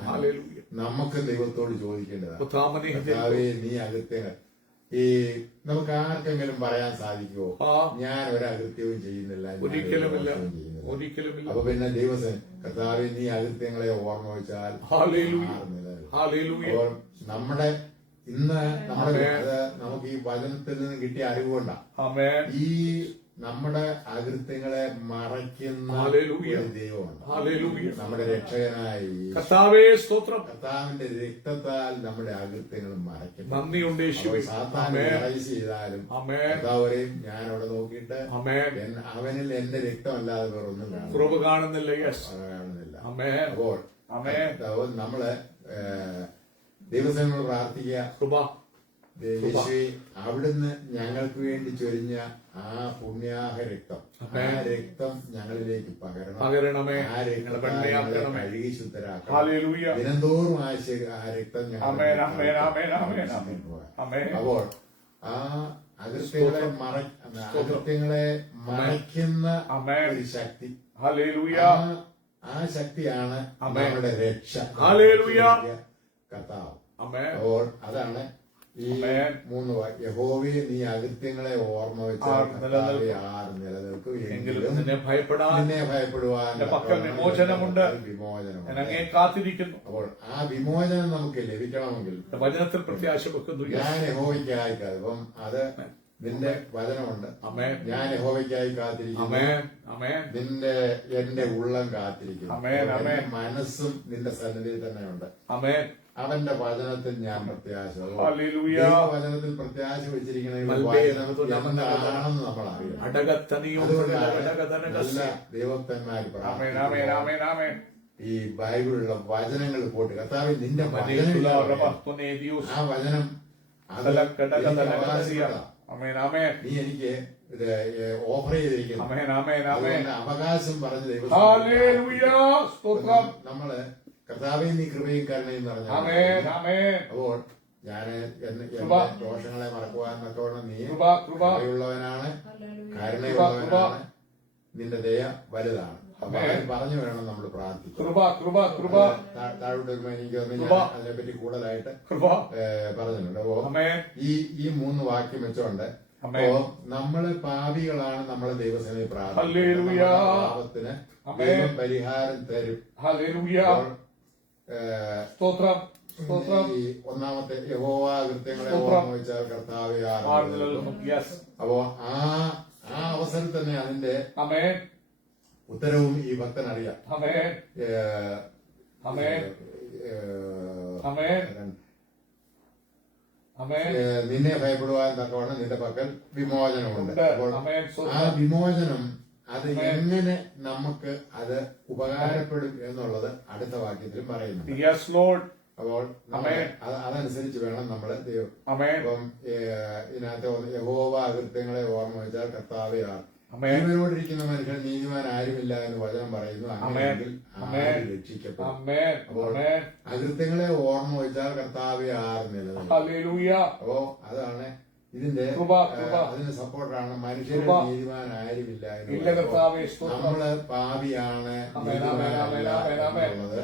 നമുക്ക് ദൈവത്തോട് ചോദിക്കേണ്ടതാണ്, കർത്താവേ നീ അകൃത്യങ്ങൾ നമുക്ക് ആർക്കെങ്കിലും പറയാൻ സാധിക്കുമോ ഞാൻ ഒരകൃത്യവും ചെയ്യുന്നില്ല? ഒരിക്കലുമില്ല. അപ്പൊ പിന്നെ ദൈവസൻ കർത്താവേ നീ അകൃത്യങ്ങളെ ഓർമ്മ വെച്ചാൽ നമ്മുടെ ഇന്ന് നമുക്ക് ഈ വചനത്തിൽ നിന്ന് കിട്ടിയ അറിവുകൊണ്ടാ ഈ നമ്മുടെ അകൃത്യങ്ങളെ മറയ്ക്കുന്ന ഒരു ദൈവമുണ്ട്. നമ്മുടെ രക്ഷകനായ കർത്താവിന്റെ രക്തത്താൽ നമ്മുടെ അകൃത്യങ്ങൾ മറയ്ക്കും. സാത്താൻ ചെയ്താലും കർത്താവരെയും ഞാൻ അവിടെ നോക്കിയിട്ട് അവനിൽ എന്റെ രക്തമല്ലാതെ വേറൊന്നും കാണുന്നില്ല. അപ്പോൾ നമ്മള് ദൈവസേനയോട് പ്രാർത്ഥിക്കുക, യേശുവേ അവിടുന്ന് ഞങ്ങൾക്ക് വേണ്ടി ചൊരിഞ്ഞ ആ പുണ്യാഹ രക്തം, ആ രക്തം ഞങ്ങളിലേക്ക് പകരണമേ, ആ രക്തം കഴുകി ശുദ്ധരാക്കണം. ദിനംതോറും ആ രക്തം ഞങ്ങൾ അപ്പോൾ ആ അകൃത്യങ്ങളെ മറയ്ക്കുന്ന ഒരു ശക്തി, ആ ശക്തിയാണ് നമ്മുടെ രക്ഷ, കർത്താവ്. അപ്പോൾ അതാണ് ഈ 3 യഹോവേ നീ അകൃത്യങ്ങളെ ഓർമ്മ വെച്ചാൽ ആർ നിലനിൽക്കും? എങ്കിലും നിന്നെ ഭയപ്പെടുവാൻ വിമോചനമുണ്ട്. അപ്പോൾ ആ വിമോചനം നമുക്ക് ലഭിക്കണമെങ്കിൽ വചനത്തിൽ പ്രത്യാശ വെക്കുന്നു. ഞാൻ യഹോവയ്ക്കായി അപ്പം അത് നിന്റെ വചനമുണ്ട്. ഞാൻ യഹോവയ്ക്കായി കാത്തിരിക്കുന്നു, എന്റെ ഉള്ളം കാത്തിരിക്കുന്നു, മനസ്സും നിന്റെ സന്നിധിയിൽ തന്നെയുണ്ട്. അവന്റെ വചനത്തിൽ ഞാൻ പ്രത്യാശ, വചനത്തിൽ പ്രത്യാശ വെച്ചിരിക്കണമെന്ന് നമ്മൾ അറിയാം. നല്ല ദൈവത്തന്മാര് ഈ ബൈബിളിലുള്ള വചനങ്ങൾ പോട്ട് കർത്താവ് നിന്റെ ആ വചനം നീ എനിക്ക് ഓഫർ ചെയ്തിരിക്കുന്നു, അവകാശം പറഞ്ഞ ദൈവം. നമ്മള് കർത്താവേ നീ കൃപയും കരുണയും പറഞ്ഞു. അപ്പോൾ ഞാന് എന്റെ ദോഷങ്ങളെ മറക്കുവാൻ തക്കവണ്ണം നീ കൃപയുള്ളവനാണ്, കരുണയുള്ളവനാണ്, നിന്റെ ദയ വലുതാണ്. അപ്പൊ പറഞ്ഞു വേണം നമ്മൾ പ്രാർത്ഥിക്കാൻ. താഴോട്ട് വരുമ്പോ എനിക്ക് അതിനെപ്പറ്റി കൂടുതലായിട്ട് പറഞ്ഞിട്ടുണ്ട്. അപ്പോ ഈ 3 വാക്യം വെച്ചോണ്ട് അപ്പോ നമ്മള് പാപികളാണ്, നമ്മളെ ദൈവസേനയിൽ പ്രാർത്ഥിക്കുന്നു, ദൈവം പരിഹാരം തരും. ഈ 1-ാമത്തെ യഹോവ കൃത്യങ്ങളെ ഓർമ്മ വെച്ചാൽ കർത്താവേ അപ്പോ ആ അവസരം തന്നെ അതിന്റെ ഉത്തരവും ഈ ഭക്തൻ അറിയാം. നിന്നെ ഭയപ്പെടുവാൻ തക്കവണ്ണം നിന്റെ പക്കൽ വിമോചനമുണ്ട്. അപ്പോൾ ആ വിമോചനം അത് എങ്ങനെ നമുക്ക് അത് ഉപകാരപ്പെടും എന്നുള്ളത് അടുത്ത വാക്യത്തിൽ പറയുന്നുണ്ട്. അപ്പോൾ അതനുസരിച്ച് വേണം നമ്മള് അപ്പം ഇതിനകത്ത് യഹോവ അകൃത്യങ്ങളെ ഓർമ്മ വെച്ചാൽ കർത്താവേ ജീവനോടിരിക്കുന്ന മനുഷ്യൻ നീതിമാൻ ആരുമില്ല എന്ന് വചനം പറയുന്നു. അങ്ങനെയെങ്കിൽ രക്ഷിക്കപ്പെടും. അപ്പോൾ അകൃത്യങ്ങളെ ഓർമ്മ വെച്ചാൽ കർത്താവേ ആർ നിലനിൽക്കും. അപ്പോ അതാണ് ഇതിന്റെ അതിന് സപ്പോർട്ടാണ് മനുഷ്യന് നീതിമാൻ ആരുമില്ല എന്ന് നമ്മള് പാപിയാണ് എന്നുള്ളത്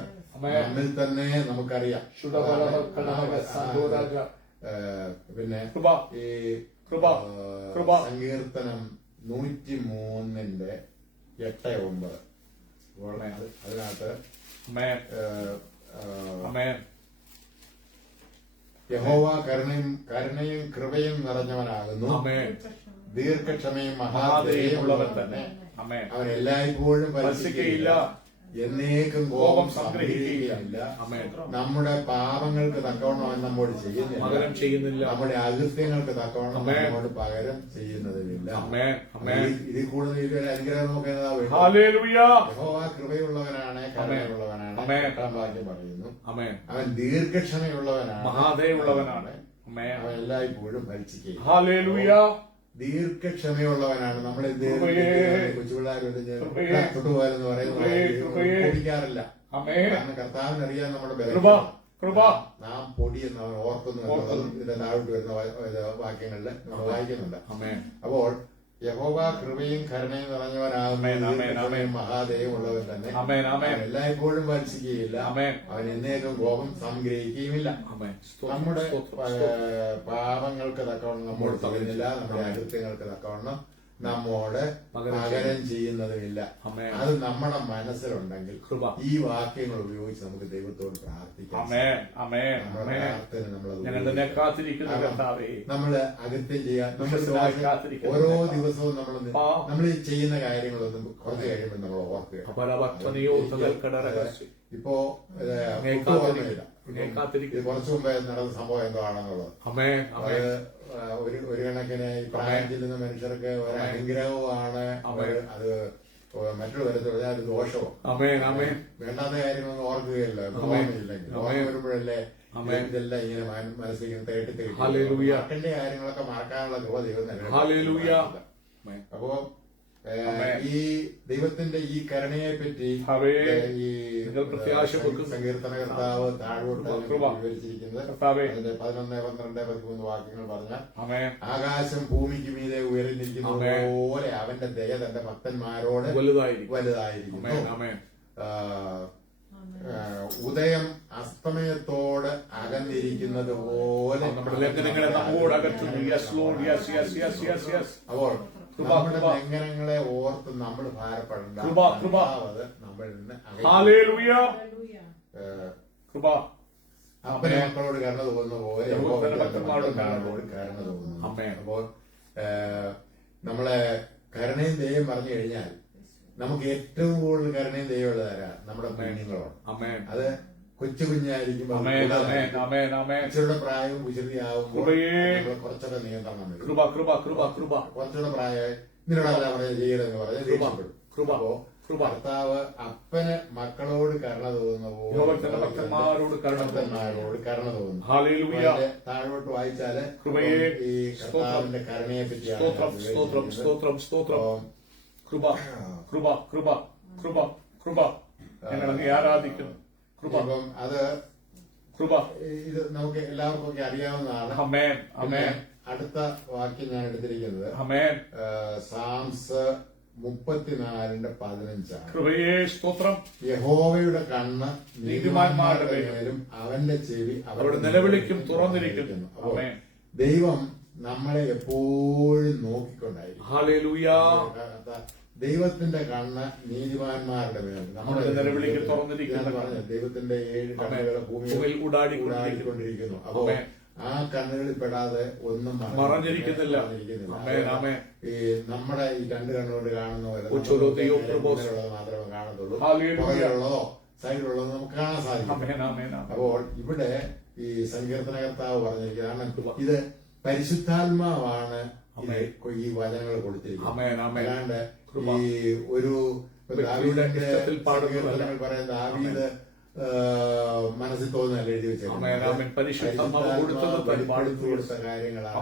നമ്മിൽ തന്നെ നമുക്കറിയാം. പിന്നെ കൃപ ഈ കൃപ കൃപ സങ്കീർത്തനം 103 8-9 അതിനകത്ത് യഹോവ കരുണയും കൃപയും നിറഞ്ഞവനാകുന്നു, ദീർഘക്ഷമയും മഹാദയയുള്ളവൻ തന്നെ. അവൻ എല്ലായ്പ്പോഴും പരിഹസിക്കുകയില്ല, എന്നേക്കും കോപം സംഗ്രഹിക്കുകയില്ല. നമ്മുടെ പാപങ്ങൾക്ക് തക്കവണ്ണം അവൻ നമ്മോട് ചെയ്യുന്നില്ല, നമ്മുടെ അകൃത്യങ്ങൾക്ക് തക്കവണ്ണം നമ്മോട് പകരം ചെയ്യുന്നതുമില്ല. ഇതിൽ കൂടുതൽ ഇതൊരു അനുഗ്രഹം നോക്കേണ്ടതാ. യഹോവ കൃപയുള്ളവനാണ്, കരുണയുള്ളവനാണ്. 8-ാം വാക്യം പറയുന്നു, അവൻ ദീർഘക്ഷമയുള്ളവനാണ്, മഹാദയയുള്ളവനാണ്. അവൻ എല്ലായ്പ്പോഴും ഭരിച്ചിരിക്കുകയില്ല. ദീർഘക്ഷമയുള്ളവനാണ്. നമ്മൾ കൊച്ചുപിള്ളേരോട് തൊട്ടുപോകാരെന്ന് പറയുന്നത് ഓടിക്കാറില്ല. കാരണം കർത്താവിനറിയാൻ നമ്മുടെ ബലം. നാം പൊടി എന്ന് അവൻ ഓർക്കുന്നു എന്നുള്ളതും ഇതിന്റെ താഴോട്ട് വരുന്ന വാക്യങ്ങളിൽ നമ്മൾ വായിക്കുന്നുണ്ട്. അപ്പോൾ യഹോവ കൃപയും കരുണയും നിറഞ്ഞവനാകുന്ന മഹാദയം ഉള്ളവൻ തന്നെ. എല്ലായ്പ്പോഴും വത്സിക്കുകയില്ല, അവൻ എന്നേക്കും കോപം സംഗ്രഹിക്കുകയുമില്ല. നമ്മുടെ പാപങ്ങൾക്ക് തക്കവണ്ണം നമ്മോട് ചെയ്യുന്നില്ല, നമ്മുടെ അകൃത്യങ്ങൾക്ക് തക്കവണ്ണം നമ്മോട് പകരം ചെയ്യുന്നതുമില്ല. അത് നമ്മുടെ മനസ്സിലുണ്ടെങ്കിൽ ഈ വാക്യങ്ങൾ ഉപയോഗിച്ച് നമുക്ക് ദൈവത്തോട് പ്രാർത്ഥിക്കാം. നമ്മള് അകൃത്യം ചെയ്യാൻ ഓരോ ദിവസവും നമ്മൾ ചെയ്യുന്ന കാര്യങ്ങളൊന്നും കുറച്ച് കഴിയുമ്പോൾ നമ്മൾ ഓർക്കുക. ഇപ്പോ കുറച്ചു മുമ്പേ നടന്ന സംഭവം എന്താണെന്നുള്ളത് ഒരു കണക്കിന് ഈ പ്രായം ചെല്ലുന്ന മനുഷ്യർക്ക് ഒരു അനുഗ്രഹവുമാണ്. അത് മറ്റുള്ള തരത്തിലുള്ള ഒരു ദോഷവും. വേണ്ടാത്ത കാര്യങ്ങളൊന്നും ഓർക്കുകയല്ല. ഓർമ്മ വരുമ്പോഴല്ലേ ഇതെല്ലാം ഇങ്ങനെ മനസ്സിലേക്ക് തേട്ടി മറക്കേണ്ട കാര്യങ്ങളൊക്കെ മറക്കാനുള്ള കൃപ ദൈവം നൽകണം. അപ്പോ ഈ ദൈവത്തിന്റെ ഈ കരുണയെ പറ്റി ഈ സങ്കീർത്തനകർത്താവ് താഴോട്ട് വിവരിച്ചിരിക്കുന്നത് അതിന്റെ 11, 12, 13 വാക്യങ്ങൾ പറഞ്ഞാൽ, ആകാശം ഭൂമിക്ക് മീതെ ഉയർന്നിരിക്കുന്നത് പോലെ അവന്റെ ദയ തന്റെ ഭക്തന്മാരോട് വലുതായിരിക്കുന്നു. ഉദയം അസ്തമയത്തോട് അകന്നിരിക്കുന്നത് പോലെ അപ്പോൾ നമ്മുടെ ലംഘനങ്ങളെ ഓർത്ത് നമ്മൾ ഭാരപ്പെടേണ്ട. നമ്മളിൽ നിന്ന് അപ്പനെ മക്കളോട് കരുണ തോന്നുന്ന പോലെ മക്കളോട് കരുണ തോന്നുന്നു. അപ്പോൾ നമ്മളെ കരുണയും ദയയും പറഞ്ഞു കഴിഞ്ഞാൽ നമുക്ക് ഏറ്റവും കൂടുതൽ കരുണയും ദയയുള്ളതാരാ? നമ്മുടെ കുഞ്ഞുങ്ങളോട്. അത് കൊച്ചു കുഞ്ഞായിരിക്കുമ്പോൾ കൊച്ചുകളുടെ പ്രായവും കുശൃതിയാവുമ്പോൾ കുറച്ചൊക്കെ നിയന്ത്രണം വരും. കുറച്ചുകൂടെ പ്രായമായി ഇതിനോടല്ല പറയാ ചെയ്യണമെന്ന് പറഞ്ഞാൽ ദേഷ്യപ്പെടും. അപ്പോ ഭർത്താവ് അപ്പന് മക്കളോട് കരുണ തോന്നുന്ന പോലെ ഭക്തന്മാരോട് കരുണ തോന്നുന്നു. താഴോട്ട് വായിച്ചാല് ഈ കർത്താവിന്റെ കരുണയെ പറ്റിയാണ്. ആരാധിക്കുന്നു. അപ്പം അത് ഇത് നമുക്ക് എല്ലാവർക്കും ഒക്കെ അറിയാവുന്നതാണ്. അടുത്ത വാക്യം ഞാൻ എടുത്തിരിക്കുന്നത് സാംസ് 34:15. യഹോവയുടെ കണ്ണ് നീതിമാന്മാരുടെ മേലും അവന്റെ ചെവി അവരുടെ നിലവിളിക്കും തുറന്നിരിക്കുന്നു. അപ്പോൾ ദൈവം നമ്മളെ എപ്പോഴും നോക്കിക്കൊണ്ടായിരിക്കും. ദൈവത്തിന്റെ കണ്ണ് നീതിമാന്മാരുടെ മേൽ നമ്മുടെ നിലവിളിക്ക് തുറന്നിരിക്കുന്നു. ദൈവത്തിന്റെ 7 കണ്ണുകൾ ഭൂമിയിൽ ഊടാടിക്കൊണ്ടിരിക്കുന്നു. അപ്പോ ആ കണ്ണുകളിൽ പെടാതെ ഒന്നും മറഞ്ഞിരിക്കുന്നില്ല. ഈ നമ്മുടെ ഈ 2 കണ്ണുകൊണ്ട് കാണുന്ന പോലെ മാത്രമേ കാണത്തുള്ളൂ. പുറകിലുള്ളതോ സൈഡിലുള്ളതോ നമുക്ക് കാണാൻ സാധിക്കും. അപ്പോൾ ഇവിടെ ഈ സങ്കീർത്തനകർത്താവ് പറഞ്ഞിരിക്കുന്നത് ഇത് പരിശുദ്ധാത്മാവാണ് ഈ വചനങ്ങൾ കൊടുത്തിരിക്കുന്നത്. അല്ലാണ്ട് ഈ ഒരു പറയുന്ന ദാവീദ് മനസ്സിൽ തോന്നുന്നല്ല എഴുതി വെച്ച കാര്യങ്ങളാണ്.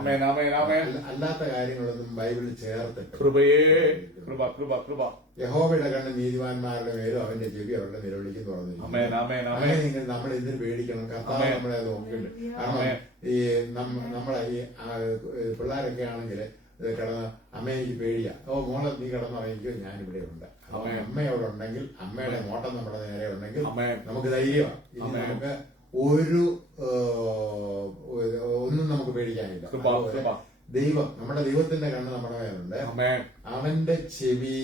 അല്ലാത്ത കാര്യങ്ങളൊന്നും ബൈബിളിൽ ചേർത്തിട്ട് യഹോവയുടെ കണ്ണ് നീതിമാന്മാരുടെ മേലും അവന്റെ ചെവി അവരുടെ നിലവിളിക്കും തുറന്നിരിക്കും. അങ്ങനെയെങ്കിൽ നമ്മൾ എന്തിനു പേടിക്കണം? കർത്താവ് നമ്മളെ നോക്കിയിട്ടുണ്ട്. കാരണം ഈ നമ്മളെ ഈ പിള്ളേരൊക്കെ ആണെങ്കിൽ കിടന്ന് അമ്മ എനിക്ക് പേടിയാ, മോളെ നീ കിടന്നുറങ്ങിക്കോ, ഞാനിവിടെ ഉണ്ട്. അമ്മ അവിടെ ഉണ്ടെങ്കിൽ, അമ്മയുടെ നോട്ടം നമ്മുടെ നേരെ ഉണ്ടെങ്കിൽ നമുക്ക് ധൈര്യമാണ്. ഇനി നമുക്ക് ഒന്നും നമുക്ക് പേടിക്കാനില്ല. കൃപ, അതുപോലെ കൃപ. ദൈവം, നമ്മുടെ ദൈവത്തിന്റെ കണ്ണ് നമ്മുടെ മേലുണ്ട്. ആമേൻ. അവന്റെ ചെവി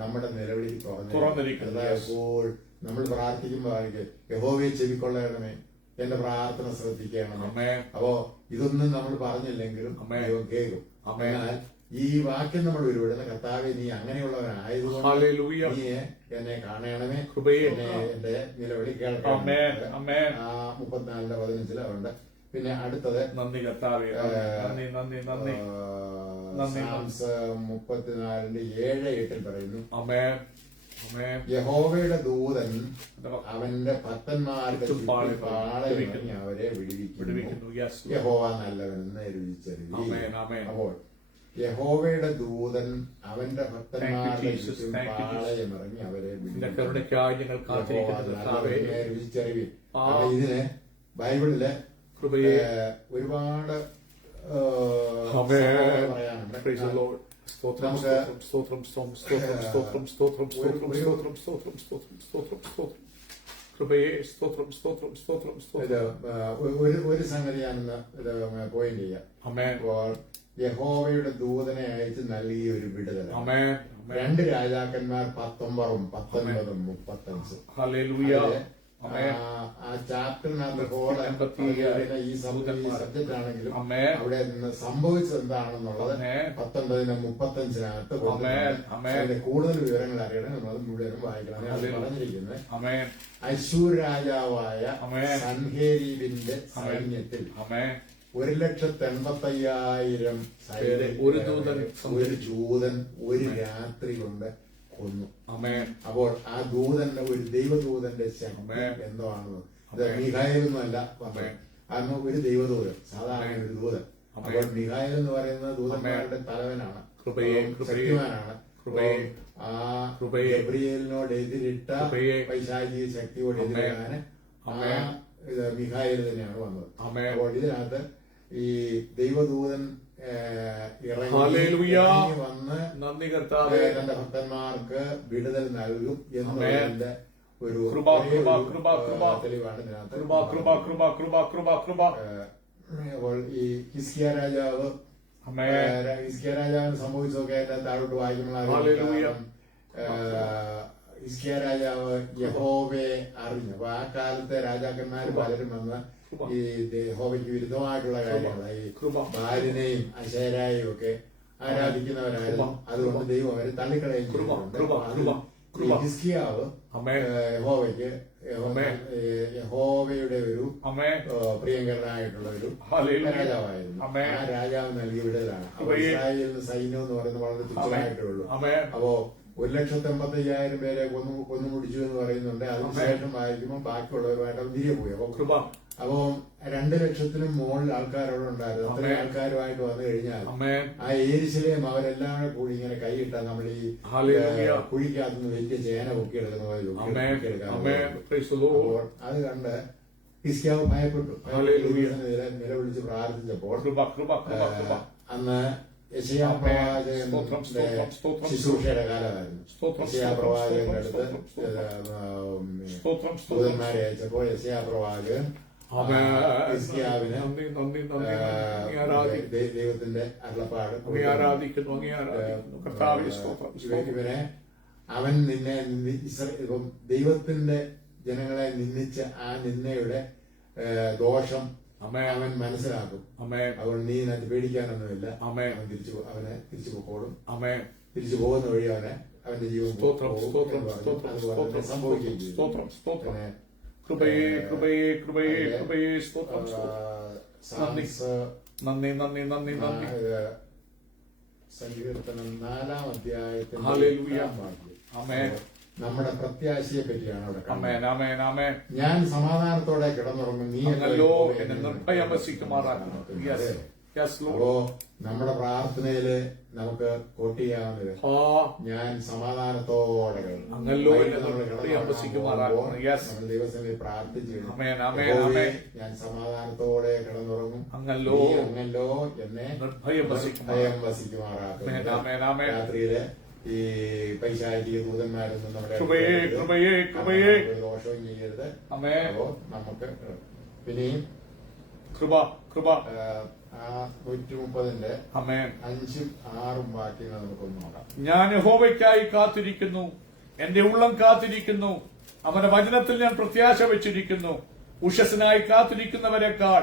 നമ്മുടെ നിലവിളി തുറന്നിരിക്കുന്നു. അപ്പോൾ നമ്മൾ പ്രാർത്ഥിക്കുമ്പോൾ യഹോവയെ ചെവിക്കൊള്ളണമേ, എന്റെ പ്രാർത്ഥന ശ്രദ്ധിക്കണമേ. ആമേൻ. അപ്പോ ഇതൊന്നും നമ്മൾ പറഞ്ഞില്ലെങ്കിലും ആമേൻ. ദൈവം കേൾക്കും. ആമേൻ. എന്നാൽ ഈ വാക്യം നമ്മൾ ഉരുവിടുന്ന കർത്താവെ, നീ അങ്ങനെയുള്ളവനായതുകൊണ്ട് ഹല്ലേലൂയ. നീ എന്നെ കാണണമേ, കൃപയെ. എന്നെ എന്റെ നിലവിളി കേൾക്കണം. ആമേൻ. ആമേൻ. 34:15 അതുണ്ട്. പിന്നെ അടുത്തത് നന്ദി കർത്താവേ, നന്ദി നന്ദി നന്ദി നന്ദി. സാംസ് 34:7-8 പറയുന്നു, ആമേൻ. ആമേൻ. യഹോവയുടെ ദൂതൻ അവന്റെ ഭക്തന്മാരുടെ ചുറ്റും പാളയമറിഞ്ഞ് അവരെ വിടുവിക്കുന്നു. വിടുവിക്കുന്നു. Yes, Lord. യഹോവ നല്ലവനെന്ന് രുചിച്ചറിവീൻ. ആമേൻ. ആമേൻ. അപ്പോൾ യഹോവയുടെ ദൂതൻ അവന്റെ ഭക്തന്മാരുടെ Jesus. ചുറ്റും Thank you, Jesus. പാളയമറിഞ്ഞ് അവരെ നിന്റെ വിടുവിക്കുന്നു. കരുണയ്ക്കായി ഞങ്ങൾ കാത്തിരിക്കുന്നു കർത്താവേ. രുചിച്ചറിവീൻ. ആ. അപ്പൊ ഇതിന് ബൈബിളില് കൃപയെ. ഒരുപാട് ആമേൻ. പറയാനുണ്ട്. Praise the Lord. സ്തോത്രം, സ്തോത്രം, സ്തോത്രം, സ്തോത്രം, സ്തോത്രം, സ്തോത്രം, സ്തോത്രം, സ്തോത്രം, സ്തോത്രം, സ്തോത്രം, സ്തോത്രം, സ്തോത്രം. കൃപയെ. സ്തോത്രം, സ്തോത്രം, സ്തോത്രം, ഇത് സ്തോത്രം. ഒരു സംഗതി ഞാനൊന്ന് ഇത് പോയിന്റ് ചെയ്യാം. ആമേൻ. അപ്പോൾ യഹോവയുടെ ദൂതനെ അയച്ച് നൽകിയ ഒരു വിടുതൽ. ആമേൻ. ആമേൻ. 2 രാജാക്കന്മാർ 19, 19, 35. ഹല്ലേലൂയ. ആമേൻ. ആ ചാപ്റ്ററിനകത്ത് പോലെ ഈ സബ്ജക്റ്റ് ആണെങ്കിലും ആമേൻ. അവിടെ നിന്ന് സംഭവിച്ചത് എന്താണെന്നുള്ളത് ആമേൻ. 19-35 ആമേൻ. ആമേൻ. അതിന്റെ കൂടുതൽ വിവരങ്ങൾ അറിയണം. നമ്മൾ മുഴുവനും വായിക്കണം. അത് ഹല്ലേലൂയ. പറഞ്ഞിരിക്കുന്നത് ആമേൻ. അശ്ശൂർ രാജാവായ ആമേൻ. സൻഹേരീബിന്റെ സൈന്യത്തിൽ ആമേൻ. 1,85,000 ഒരു ദൂതൻ ഒരു ജൂതൻ ഒരു രാത്രി കൊണ്ട് കൊന്നു. ആമേൻ. അപ്പോൾ ആ ദൂതന്റെ ഒരു ദൈവദൂതന്റെ ശക്തി ആമേൻ. എന്തോ ആണെന്ന്. ആമേൻ. മിഖായേലൊന്നുമല്ല ആമേൻ. കാരണം ഒരു ദൈവദൂതൻ, സാധാരണ ആമേൻ. ഒരു ദൂതൻ. ആമേൻ. അപ്പോൾ മിഖായേൽ എന്ന് പറയുന്നത് ദൂതന്മാരുടെ തലവനാണ്, കൃപയെ, ശക്തിമാനാണ്. കൃപയെ. ആ കൃപയെ. ഗബ്രിയേലിനോട് എതിരിട്ട കൃപയെ. പൈശാചിക ശക്തിയോട് ആമേൻ. എതിരാണ് ആ ആമേൻ. മിഖായേൽ തന്നെയാണ് വന്നത്. ആമേൻ. അപ്പോൾ ഇതിനകത്ത് ഈ ദൈവദൂതൻ ഹല്ലേലൂയ. ഇറങ്ങി വന്ന് നന്ദി കർത്താവേ. തന്റെ ഭക്തന്മാർക്ക് വിടുതൽ നൽകും ആമേൻ. എന്നതിന്റെ ഒരു കൃപ, കൃപ, കൃപ, കൃപ. തെളിവാണ് ഇതിനകത്ത്. കൃപ, കൃപ, കൃപ, കൃപ, കൃപ, കൃപ. അപ്പോൾ ഈ ഹിസ്കിയ രാജാവ്, ആമേൻ. ഹിസ്കിയ രാജാവിന് സംഭവിച്ചതൊക്കെ അതിന്റെ താഴോട്ട് വായിക്കുമ്പോൾ ഹല്ലേലൂയ. ഹിസ്കിയ രാജാവ് യഹോവയെ അറിഞ്ഞു. അപ്പൊ ആ കാലത്തെ രാജാക്കന്മാർ പലരും വന്ന് ഈ യഹോവയ്ക്ക് വിരുദ്ധമായിട്ടുള്ള കാര്യങ്ങൾ, ഈ കൃപ. ബാലിനെയും അശേരായും ഒക്കെ ആരാധിക്കുന്നവരായിരുന്നു. അതുകൊണ്ട് ദൈവം അവരെ തള്ളിക്കളയും കൃപ, ചെയ്തിട്ടുണ്ട്. കൃപ, അത് കൃപ, കൃപ. ഈ ഹിസ്കിയാവ് ആമേൻ. യഹോവയ്ക്ക് ആമേൻ. യഹോവയുടെ ഒരു ആമേൻ. പ്രിയങ്കരനായിട്ടുള്ള ഒരു ഹല്ലേലൂയ. രാജാവായിരുന്നു. ആമേൻ. ആ രാജാവ് നൽകിയ വിടുതലാണ്. അപ്പൊ കൃപയെ. ഇസ്രായേലിന് സൈന്യം എന്ന് പറയുന്നത് വളരെ തുച്ഛമായിട്ടേ ഉള്ളൂ. ആമേൻ. അപ്പോ 1,85,000 പേരെ കൊന്നു മുടിച്ചു എന്ന് പറയുന്നുണ്ട്. അതിനുശേഷം വായിക്കുമ്പോൾ ബാക്കിയുള്ളവരുമായിട്ട് അത് തിരികെ പോയി. കൃപ. അപ്പോ 2,00,000-നും മുകളിൽ ആൾക്കാരോട് ഉണ്ടായിരുന്നു. അത്രയും ആമേൻ. ആൾക്കാരുമായിട്ട് വന്നു കഴിഞ്ഞാൽ ആമേൻ. ആ യെരൂശലേം അവരെല്ലാം കൂടി ഇങ്ങനെ കൈയിട്ടാൽ നമ്മൾ ഈ ഹല്ലേലൂയ. കുഴിക്കകത്തുനിന്ന് വലിയ ചേന പൊക്കിയെടുക്കുന്ന പോലെ ആമേൻ. പൊക്കിയെടുക്കാൻ ആമേൻ. പറ്റും. Praise the Lord. അപ്പോൾ അത് കണ്ട് ഹിസ്കിയാവ് ഭയപ്പെട്ടു. ഹല്ലേലൂയ. നിലവിളിച്ച് പ്രാർത്ഥിച്ചപ്പോൾ കൃപ, കൃപ, കൃപ, കൃപ. അന്ന് യെശയ്യാ പ്രവാചകന്റെ സ്തോത്രം, സ്തോത്രം, സ്തോത്രം. ശുശ്രൂഷയുടെ കാലമായിരുന്നു. സ്തോത്രം, യെശയ്യാ സ്തോത്രം, പ്രവാചകന്റെ സ്തോത്രം, അടുത്ത് സ്തോത്രം, സ്തോത്രം. ദൂതന്മാരെ അയച്ചപ്പോൾ യെശയ്യാ പ്രവാചകൻ ആമേൻ. ഹിസ്കിയാവിന് നന്ദി, നന്ദി, നന്ദി. അങ്ങേ ആരാധിക്കുന്നു. ദൈവത്തിന്റെ അരുളപ്പാട് അങ്ങേ ആരാധിക്കുന്നു, അങ്ങേ ആരാധിക്കുന്നു. കർത്താവേ, സ്തോത്രം, സ്തോത്രം. ഇവനെ അവൻ നിന്നെ ഇപ്പം ദൈവത്തിന്റെ ജനങ്ങളെ നിന്ദിച്ച ആ നിന്നയുടെ ദോഷം ആമേൻ. അവൻ മനസ്സിലാക്കും. ആമേൻ. അതുകൊണ്ട് നീ ഇതിനകത്ത് പേടിക്കാനൊന്നുമില്ല. ആമേൻ. അവനെ തിരിച്ചു പൊക്കോളും. ആമേൻ. തിരിച്ചു പോകുന്ന വഴി അവന്റെ ജീവൻ സ്തോത്രം, പോകും സ്തോത്രം, എന്ന് പറഞ്ഞു. സ്തോത്രം, അതുപോലെ സ്തോത്രം, തന്നെ സംഭവിക്കുകയും ചെയ്തു. സ്തോത്രം, സ്തോത്രം. പിന്നെ കൃപയെ, കൃപയെ, കൃപയെ, കൃപയെ. സ്തോത്രം, സ്തോത്രം. സാംസ് നന്ദി, നന്ദി, നന്ദി, നന്ദി. സങ്കീർത്തനം 4-ാം അധ്യായത്തിൽ ഹല്ലേലൂയ. ആമേൻ. നമ്മുടെ പ്രത്യാശയെ പറ്റിയാണ് അവിടെ ആമേൻ, കാണുന്നത്. ആമേൻ, ആമേൻ. ഞാൻ സമാധാനത്തോടെ കിടന്നുറങ്ങും, നീ എന്നെ അങ്ങല്ലോ യഹോവേ എന്നെ എന്ന് നിർഭയം വസിക്കുമാറാക്കണം. Yes. Yes, Lord. അപ്പോ നമ്മുടെ പ്രാർത്ഥനയില് നമുക്ക് കോട്ട് ചെയ്യാവുന്നത് ആ, ഞാൻ സമാധാനത്തോടെ കിടന്നു. അങ്ങല്ലോ വൈകിട്ട് എന്നെ നമ്മൾ നിർഭയം കിടന്നുറങ്ങാൻ വസിക്കുമാറാക്കണം. പോകുമ്പോൾ Yes. നമ്മൾ ദൈവസന്നിധിയിൽ പ്രാർത്ഥിച്ചു, ആമേൻ, ആമേൻ, യഹോവേ, ആമേൻ. ഞാൻ സമാധാനത്തോടെ കിടന്നുറങ്ങും, അങ്ങല്ലോ നീ അങ്ങല്ലോ എന്നെ നിർഭയം ഭയം വസിക്കുമാറാക്കണം. വസിക്കുമാറാക്കുന്നു. ആമേൻ, ആമേൻ. രാത്രിയില് ഈ പൈശാചിക ദൂതന്മാരൊന്നും നമ്മുടെ കൃപയെ, അടുത്ത് കൃപയെ, കൃപയെ. ഒരു ദോഷവും ചെയ്യരുത്. ആമേൻ. അപ്പോ നമുക്ക് പിന്നെയും കൃപ, കൃപ. 130 ആമേൻ. 5ഉം 6ഉം വാക്യങ്ങൾ നമുക്കൊന്ന് നോക്കാം. ഞാൻ യഹോവയ്ക്കായി കാത്തിരിക്കുന്നു, എന്റെ ഉള്ളം കാത്തിരിക്കുന്നു, അവന്റെ വചനത്തിൽ ഞാൻ പ്രത്യാശ വെച്ചിരിക്കുന്നു. ഉഷസ്സിനായി കാത്തിരിക്കുന്നവരെക്കാൾ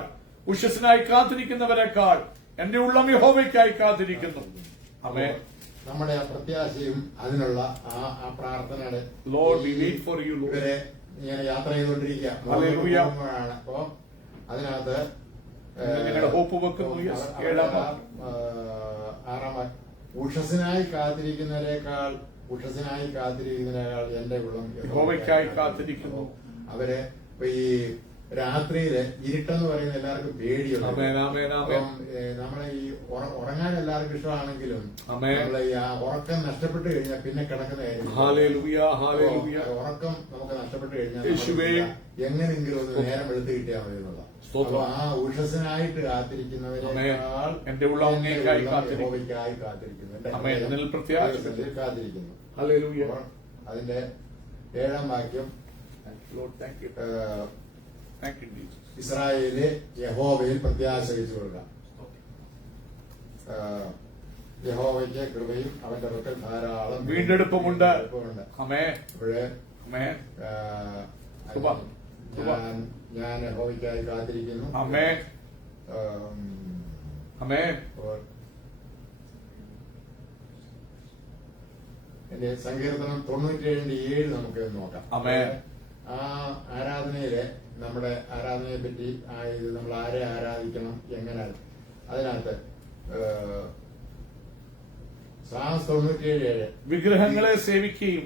എന്റെ ഉള്ളം യഹോവയ്ക്കായി കാത്തിരിക്കുന്നു. ആമേൻ. നമ്മുടെ ആ പ്രത്യാശയും അതിനുള്ള ആ പ്രാർത്ഥനയുടെ Lord, we wait for you, Lord. ഇവരെ ഇങ്ങനെ യാത്ര ചെയ്തുകൊണ്ടിരിക്കുക. Hallelujah. അപ്പോ അതിനകത്ത് നിങ്ങളുടെ ഹോപ്പ് വെക്കുന്നു. Yes. 7-ാം വാക്യം. 6-ാം വാക്യം. ഉഷസ്സിനായി കാത്തിരിക്കുന്നതിനേക്കാൾ എന്റെ ഉള്ളം യഹോവയ്ക്കായി കാത്തിരിക്കുന്നു. അവരെ ഇപ്പൊ ഈ രാത്രിയില് ഇരുട്ടെന്ന് പറയുന്ന എല്ലാവർക്കും പേടിയുണ്ട്. ആമേൻ, ആമേൻ, ആമേൻ. നമ്മളെ ഈ ഉറങ്ങാൻ എല്ലാവർക്കും ഇഷ്ടമാണെങ്കിലും ആമേൻ. നമ്മളെ ഈ ഉറക്കം നഷ്ടപ്പെട്ടു കഴിഞ്ഞാൽ പിന്നെ കിടക്കുന്ന ഹല്ലേലൂയ, ഹല്ലേലൂയ. ഉറക്കം നമുക്ക് നഷ്ടപ്പെട്ടു യേശുവേ. കഴിഞ്ഞാൽ എങ്ങനെയെങ്കിലും ഒന്ന് നേരം വെളുത്ത് കിട്ടിയാൽ മതി എന്നുള്ള. സ്തോത്രം. അപ്പൊ ആ ഉഷസ്സിനായിട്ട് കാത്തിരിക്കുന്നവരെക്കാൾ എന്റെ ഉള്ളം അങ്ങേയ്ക്കായി കാത്തിരിക്കുന്നു. യഹോവയ്ക്കായി കാത്തിരിക്കുന്നു. ആമേൻ. എന്നിൽ പ്രത്യാശ കാത്തിരിക്കുന്നു. ഹല്ലേലൂയ. അപ്പോൾ അതിന്റെ 7-ാം വാക്യം, Lord, thank you. Thank you, Jesus. ഇസ്രായേലിലെ യഹോവയിൽ പ്രത്യാശ വെച്ചു കൊള്ളുക. യഹോവയ്ക്ക് കൃപയും അവന്റെ പക്കൽ ധാരാളം വീണ്ടെടുപ്പുമുണ്ട്. ആമേൻ. ഇവിടെ ആമേൻ. കൃപ. ഞാൻ യഹോവയ്ക്കായി കാത്തിരിക്കുന്നു. ആമേൻ. ആമേൻ. എന്റെ സങ്കീർത്തനം 97:7 നമുക്ക് നോക്കാം. ആമേൻ. ആ ആരാധനയിലെ നമ്മുടെ ആരാധനയെ പറ്റി ഇത് നമ്മൾ ആരെ ആരാധിക്കണം, എങ്ങനെ, അതിനകത്ത് സാംസ് 97:7 വിഗ്രഹങ്ങളെ സേവിക്കുകയും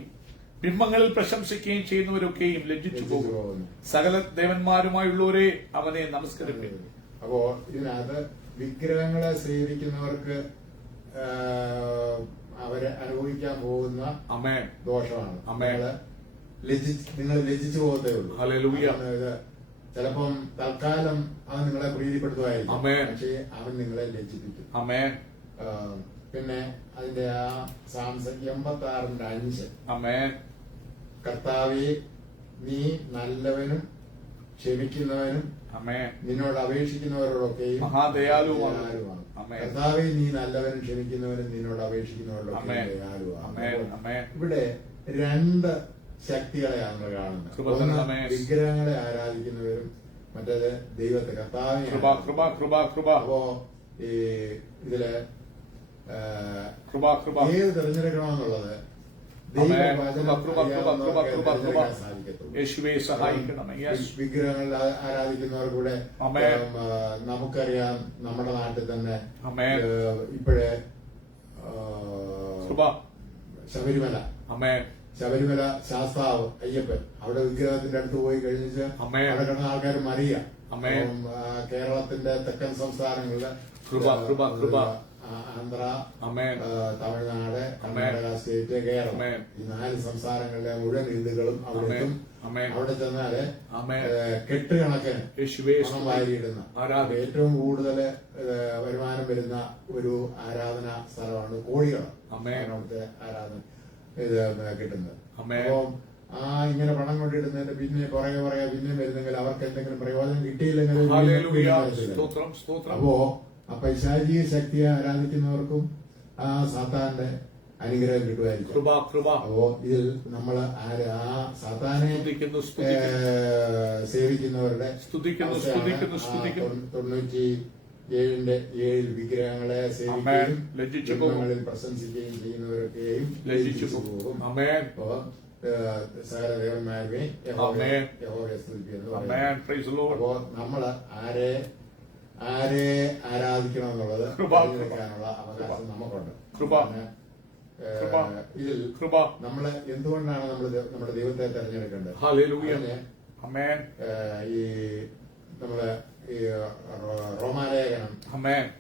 ബിംബങ്ങളിൽ പ്രശംസിക്കുകയും ചെയ്യുന്നവരൊക്കെയും ലജ്ജിച്ചു പോകും. സകല ദേവന്മാരുമായുള്ളവരെ അവനെ നമസ്കരിക്കും. അപ്പോ ഇതിനകത്ത് വിഗ്രഹങ്ങളെ സേവിക്കുന്നവർക്ക് അവരെ അനുഭവിക്കാൻ പോകുന്ന ആമേൻ ദോഷമാണ്. ആമേൻ. നിങ്ങൾ ലജ്ജിച്ചു പോകത്തേ ഉള്ളൂ. ഹല്ലേലൂയ. ചിലപ്പം തൽക്കാലം അവൻ നിങ്ങളെ പ്രീതിപ്പെടുത്തുമായിരിക്കും. ആമേൻ. പക്ഷേ അവൻ നിങ്ങളെ ലജ്ജിപ്പിക്കും. ആമേൻ. പിന്നെ അതിന്റെ ആ സാംസ് 86:5 ആമേൻ. കർത്താവേ, നീ നല്ലവനും ക്ഷമിക്കുന്നവനും ആമേൻ. നിന്നോട് അപേക്ഷിക്കുന്നവരോടൊക്കെയും മഹാദയാലുവാണ്. ആമേൻ. കർത്താവേ, നീ നല്ലവനും ക്ഷമിക്കുന്നവനും നിന്നോട് അപേക്ഷിക്കുന്നവരോടൊക്കെയും ആമേൻ. ദയാലുവാണ്. ആമേൻ. ഇവിടെ 2 ശക്തികളെയാണ് നമ്മൾ കാണുന്നത്. ഒന്ന് വിഗ്രഹങ്ങളെ ആരാധിക്കുന്നവരും, മറ്റേത് ദൈവത്തെ കർത്താവിനെ. അപ്പോ ഈ ഇതില് ഏത് തിരഞ്ഞെടുക്കണമെന്നുള്ളത് വിഗ്രഹങ്ങൾ ആരാധിക്കുന്നവർക്കൂടെ നമുക്കറിയാം. നമ്മുടെ നാട്ടിൽ തന്നെ ഇപ്പോഴേ ശബരിമല ശാസ്താവ് അയ്യപ്പൻ അവിടെ വിഗ്രഹത്തിന്റെ അടുത്ത് പോയി കഴിഞ്ഞിട്ട് അവിടെ കിടന്ന ആൾക്കാർ മറിയ. കേരളത്തിന്റെ തെക്കൻ സംസ്ഥാനങ്ങളില് ആന്ധ്ര, തമിഴ്നാട്, കർണാടക സ്റ്റേറ്റ്, കേരളം, ഈ 4 സംസ്ഥാനങ്ങളിലെ മുഴുവൻ ഹിന്ദുക്കളും അവിടെ എത്തും. അവിടെ ചെന്നാല് കെട്ടുകണക്കിന് പണം വാരിയിടുന്ന ഏറ്റവും കൂടുതൽ വരുമാനം വരുന്ന ഒരു ആരാധനാ സ്ഥലമാണ് കോടികൾ. അവിടുത്തെ ആരാധന ഇത് കിട്ടുന്നത്. അപ്പോ ഇങ്ങനെ പണം കൊണ്ടിടുന്നതിന്റെ പിന്നെ പുറകെ പിന്നെ വരുന്നെങ്കിൽ അവർക്ക് എന്തെങ്കിലും പ്രയോജനം കിട്ടിയില്ലെങ്കിൽ അപ്പൊ പൈശാചിക ശക്തിയെ ആരാധിക്കുന്നവർക്കും ആ സാത്താന്റെ അനുഗ്രഹം കിട്ടുമായിരിക്കും. അപ്പോ ഇതിൽ നമ്മൾ ആ സാത്താനെ സേവിക്കുന്നവരുടെ 97:7 വിഗ്രഹങ്ങളെ സേവിക്കുകയും ബിംബങ്ങളിൽ പ്രശംസിക്കുകയും ചെയ്യുന്നവരൊക്കെയും ലജ്ജിച്ചു പോകും. അപ്പോ സകല ദേവന്മാരുമേ യഹോവയെ സ്തുതിക്കുന്നു. അപ്പോ നമ്മള് ആരെ ആരാധിക്കണം എന്നുള്ളത് തിരഞ്ഞെടുക്കാനുള്ള അവകാശം നമുക്കുണ്ട്. ഇതിൽ നമ്മള് എന്തുകൊണ്ടാണ് നമ്മുടെ ദൈവത്തെ തിരഞ്ഞെടുക്കേണ്ടത്? ഈ നമ്മള് ഈ റോമാലേഖനം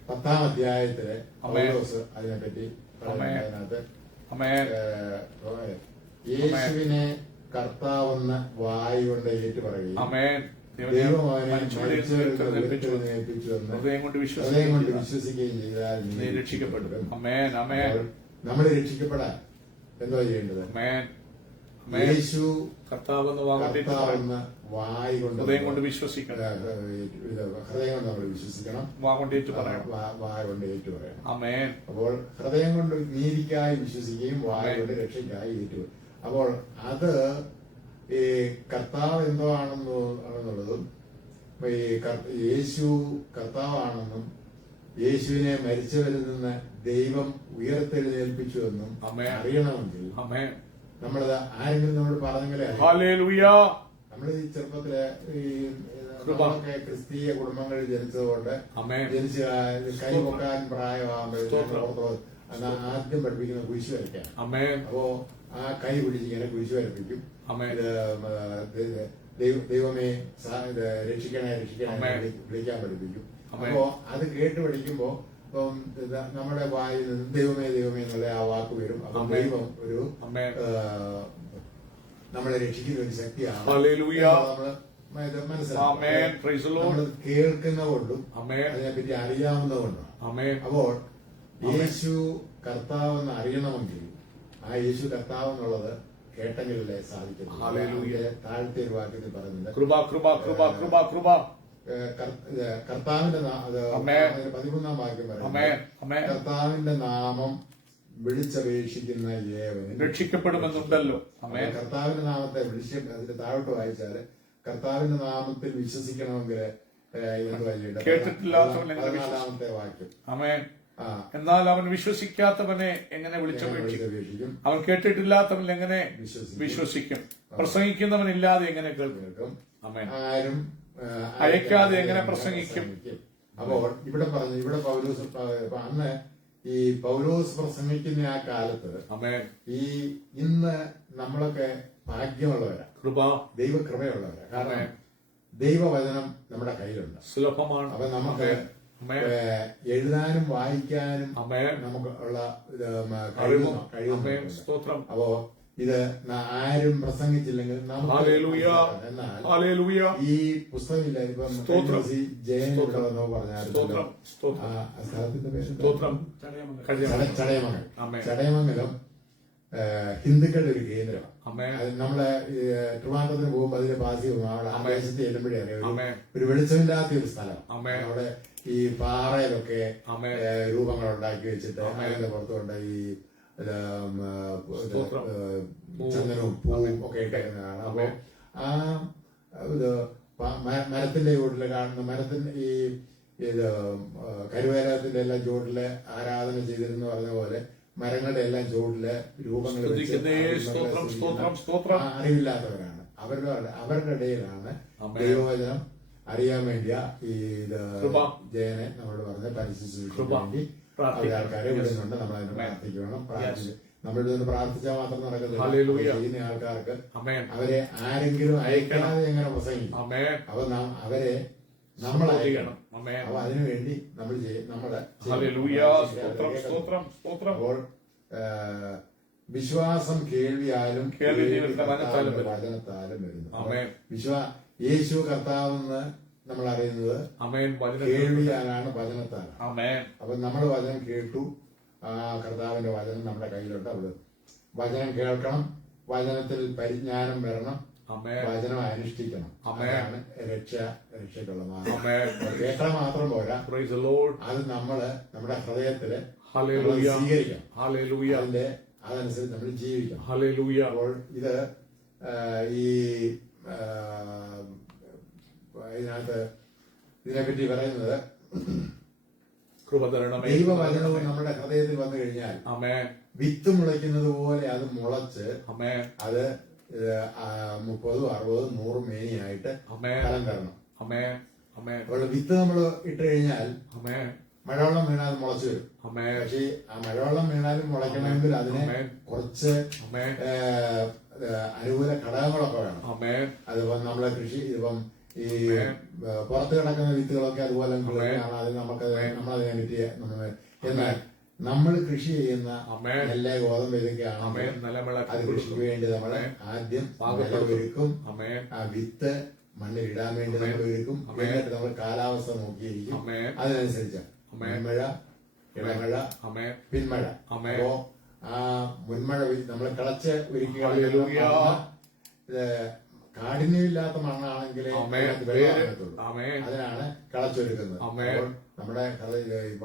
10-ാം അധ്യായത്തില് പൗലോസ് അതിനെപ്പറ്റി അതിനകത്ത് യേശുവിനെ കർത്താവെന്ന് വായ് കൊണ്ട് ഏറ്റുപറയുകയും ദൈവം അവനെ ഏൽപ്പിച്ചുവെന്ന് ഹൃദയം കൊണ്ട് വിശ്വസിക്കുകയും ചെയ്താൽ നീ രക്ഷിക്കപ്പെടും. നമ്മൾ രക്ഷിക്കപ്പെടാൻ എന്തോ ചെയ്യേണ്ടത്? യേശു കർത്താവെന്ന് വാകൊണ്ടിട്ട് കർത്താവെന്ന് വായ് കൊണ്ട് ഹൃദയം കൊണ്ട് വിശ്വസിക്കണം, ഹൃദയം കൊണ്ട് നമ്മൾ വിശ്വസിക്കണം, വാകൊണ്ടേറ്റ് പറയണം. വായ കൊണ്ട് ഏറ്റു പറയണം. ആമേൻ. അപ്പോൾ ഹൃദയം കൊണ്ട് നീതിക്കായി വിശ്വസിക്കുകയും വായ കൊണ്ട് രക്ഷയ്ക്കായി ഏറ്റു. അപ്പോൾ അത് ഈ കർത്താവ് എന്തോ ആണെന്നുള്ളതും യേശു കർത്താവാണെന്നും യേശുവിനെ മരിച്ചവരിൽ നിന്ന് ദൈവം ഉയർത്തെഴുന്നേൽപ്പിച്ചു എന്നും അറിയണമെങ്കിൽ നമ്മളത് ആരെങ്കിലും നമ്മൾ പറഞ്ഞെങ്കിലേ നമ്മൾ ഈ ചെറുപ്പത്തിലെ ഈ ക്രിസ്തീയ കുടുംബങ്ങളിൽ ജനിച്ചതുകൊണ്ട് ജനിച്ച് കൈപൊക്കാൻ പ്രായമാകുമ്പോൾ ആദ്യം പഠിപ്പിക്കുന്ന കുരിശ് വരയ്ക്കാൻ. അപ്പോ ആ കൈ പിടിച്ച് ഇങ്ങനെ കുരിശ് വരപ്പിക്കും. ദൈവമേ രക്ഷിക്കണേ രക്ഷിക്കണേ വിളിക്കാൻ പഠിപ്പിക്കും. അപ്പോ അത് കേട്ട് പഠിക്കുമ്പോ നമ്മുടെ വായിൽ നിന്ന് ദൈവമേ ദൈവമേ എന്നുള്ള ആ വാക്ക് വരും. അപ്പൊ ദൈവം ഒരു നമ്മളെ രക്ഷിക്കുന്ന ഒരു ശക്തിയാണ്. നമ്മള് മനസ്സിലാക്കും, നമ്മൾ കേൾക്കുന്നതുകൊണ്ടും അതിനെപ്പറ്റി അറിയാവുന്നതുകൊണ്ടും. അപ്പോൾ യേശു കർത്താവെന്ന് അറിയണമെങ്കിൽ ആ യേശു കർത്താവ് എന്നുള്ളത് കേട്ടെങ്കിലല്ലേ സാധിക്കുന്നു. താഴത്തെ ഒരു വാക്യത്തിൽ പറയുന്നുണ്ട് കർത്താവിന്റെ 13-ാം വാക്യം പറയുന്നത് കർത്താവിന്റെ നാമം വിളിച്ചപേക്ഷിക്കുന്ന ഏവനും രക്ഷിക്കപ്പെടുമെന്നുണ്ടല്ലോ. കർത്താവിന്റെ നാമത്തെ വിളിച്ച് അതിന്റെ താഴോട്ട് വായിച്ചാല് കർത്താവിന്റെ നാമത്തിൽ വിശ്വസിക്കണമെങ്കിൽ പതിനാലാമത്തെ വാക്യം എന്നാൽ അവൻ വിശ്വസിക്കാത്തവനെ എങ്ങനെ വിളിച്ചപേക്ഷിക്കും? അവൻ കേട്ടിട്ടില്ലാത്തവൻ എങ്ങനെ വിശ്വസിക്കും? പ്രസംഗിക്കുന്നവനില്ലാതെ എങ്ങനെ കേൾക്കും? ആരും അയക്കാതെ എങ്ങനെ പ്രസംഗിക്കും? അപ്പോൾ ഇവിടെ പൗലോസ് അന്ന് ഈ പൗലോസ് പ്രസംഗിക്കുന്ന ആ കാലത്ത് ഈ ഇന്ന് നമ്മളൊക്കെ ഭാഗ്യമുള്ളവരാ, ദൈവകൃപയുള്ളവരാ. കാരണം ദൈവവചനം നമ്മുടെ കയ്യിലുണ്ട്, സുലഭമാണ്. അപ്പൊ നമുക്ക് എഴുതാനും വായിക്കാനും നമുക്ക് ഉള്ള കഴിയുന്നു. അപ്പോ ഇത് ആരും പ്രസംഗിച്ചില്ലെങ്കിൽ എന്നാൽ ഈ പുസ്തകമില്ല. ഇപ്പം ജയൻ ഇവിടെ വന്നോ പറഞ്ഞായിരുന്നു സ്ഥലത്തിന്റെ പേര് ചടയമംഗലം ഹിന്ദുക്കളുടെ ഒരു കേന്ദ്രമാണ്. നമ്മളെ ട്രിവാൻഡ്രത്തിന് പോകുമ്പോൾ അതിന്റെ പാസി ആദേശത്ത് ചെല്ലുമ്പോഴേ അറിയാം ഒരു വെളിച്ചമില്ലാത്ത ഒരു സ്ഥലം. അവിടെ ഈ പാറയിലൊക്കെ രൂപങ്ങൾ ഉണ്ടാക്കി വെച്ചിട്ട് അതിന്റെ പുറത്തുകൊണ്ട് ഈ ചന്ദനവും പൂവും ഒക്കെ ഇട്ടേക്കുന്നതാണ്. അപ്പൊ ആ ഇത് മരത്തിന്റെ ചുവട്ടില് കാണുന്ന മരത്തിന്റെ ഈ ഇത് കരുവേലത്തിന്റെ എല്ലാം ചുവട്ടില് ആരാധന ചെയ്തിരുന്നു പറഞ്ഞ പോലെ മരങ്ങളുടെ എല്ലാം ചുവട്ടില് രൂപങ്ങൾ അറിവില്ലാത്തവരാണ്. അവരുടെ ഇടയിലാണ് ദൈവവചനം അറിയാൻ വേണ്ടിയ ഈ ജയനെ നമ്മളോട് പറഞ്ഞ പരിശീലിക്കാൻ വേണ്ടി ആൾക്കാരെ വിടുന്നുണ്ട്. നമ്മൾ അതിന് പ്രാർത്ഥിക്കണം. നമ്മളിതൊന്ന് പ്രാർത്ഥിച്ചാൽ മാത്രം നടക്കുന്നില്ല. ചെയ്യുന്ന ആൾക്കാർക്ക് അവരെ ആരെങ്കിലും അയക്കാതെ എങ്ങനെ പ്രസംഗിക്കും? അപ്പൊ അവരെ നമ്മൾ അയക്കണം. അപ്പൊ അതിനുവേണ്ടി നമ്മള് അപ്പോൾ വിശ്വാസം കേൾവിയാലും വചനത്താലും വരുന്നു. യേശു കർത്താവെന്ന് നമ്മൾ അറിയുന്നത് കേൾവിയാലാണ്, വചനത്താണ്. അപ്പൊ നമ്മൾ വചനം കേട്ടു, ആ കർത്താവിന്റെ വചനം നമ്മുടെ കയ്യിലുണ്ട്. അവിടെ വചനം കേൾക്കണം, വചനത്തിൽ പരിജ്ഞാനം വരണം, വചനം അനുഷ്ഠിക്കണം. അതാണ് രക്ഷയ്ക്കുള്ള മാർഗം. കേട്ടാൽ മാത്രം പോരാ, അത് നമ്മുടെ ഹൃദയത്തില് സ്വീകരിക്കണം. അതനുസരിച്ച് നമ്മൾ ജീവിക്കണം. അപ്പോൾ ഇത് ഈ ഇതിനെപ്പറ്റി പറയുന്നത് ദൈവവചനവും നമ്മുടെ ഹൃദയത്തിൽ വന്നു കഴിഞ്ഞാൽ വിത്ത് മുളയ്ക്കുന്നത് പോലെ അത് മുളച്ച് അത് 30, 60, 100 മേനിയായിട്ട് ഫലം തരണം. അപ്പോൾ വിത്ത് നമ്മൾ ഇട്ട് കഴിഞ്ഞാൽ മഴവെള്ളം വീണാൽ അത് മുളച്ചു വരും. പക്ഷേ ആ മഴവെള്ളം വീണാലും മുളയ്ക്കണമെങ്കിൽ അതിന് കുറച്ച് അനുകൂല ഘടകങ്ങളൊക്കെ വേണം. അതിപ്പം നമ്മളെ കൃഷി ഇപ്പം ഈ പുറത്ത് കിടക്കുന്ന വിത്തുകളൊക്കെ അതുപോലെ അതിന് നമ്മളതിനെ പറ്റി എന്നാൽ നമ്മൾ കൃഷി ചെയ്യുന്ന നെല്ല്, ഗോതമ്പ് ഇതൊക്കെയാണ്. അത് കൃഷിക്ക് വേണ്ടി നമ്മൾ ആദ്യം ഒരുക്കും. ആ വിത്ത് മണ്ണിൽ ഇടാൻ വേണ്ടി നമ്മൾ ഒരുക്കും. എന്നിട്ട് നമ്മൾ കാലാവസ്ഥ നോക്കിയിരിക്കും. അതിനനുസരിച്ച് മഴ, ഇടമഴ, പിന്മഴ. അപ്പോ ആ മുൻമഴ നമ്മൾ കിളച്ച് ഒരുക്കുക. ഹല്ലേലൂയ. കാഠിന്യമില്ലാത്ത മണ്ണാണെങ്കിലേ ആമേൻ. അതിനകത്ത് വെള്ളം ഇറങ്ങത്തുള്ളൂ. ആമേൻ. അതിനാണ് കിളച്ചൊരുക്കുന്നത്. ആമേൻ. അപ്പോൾ നമ്മുടെ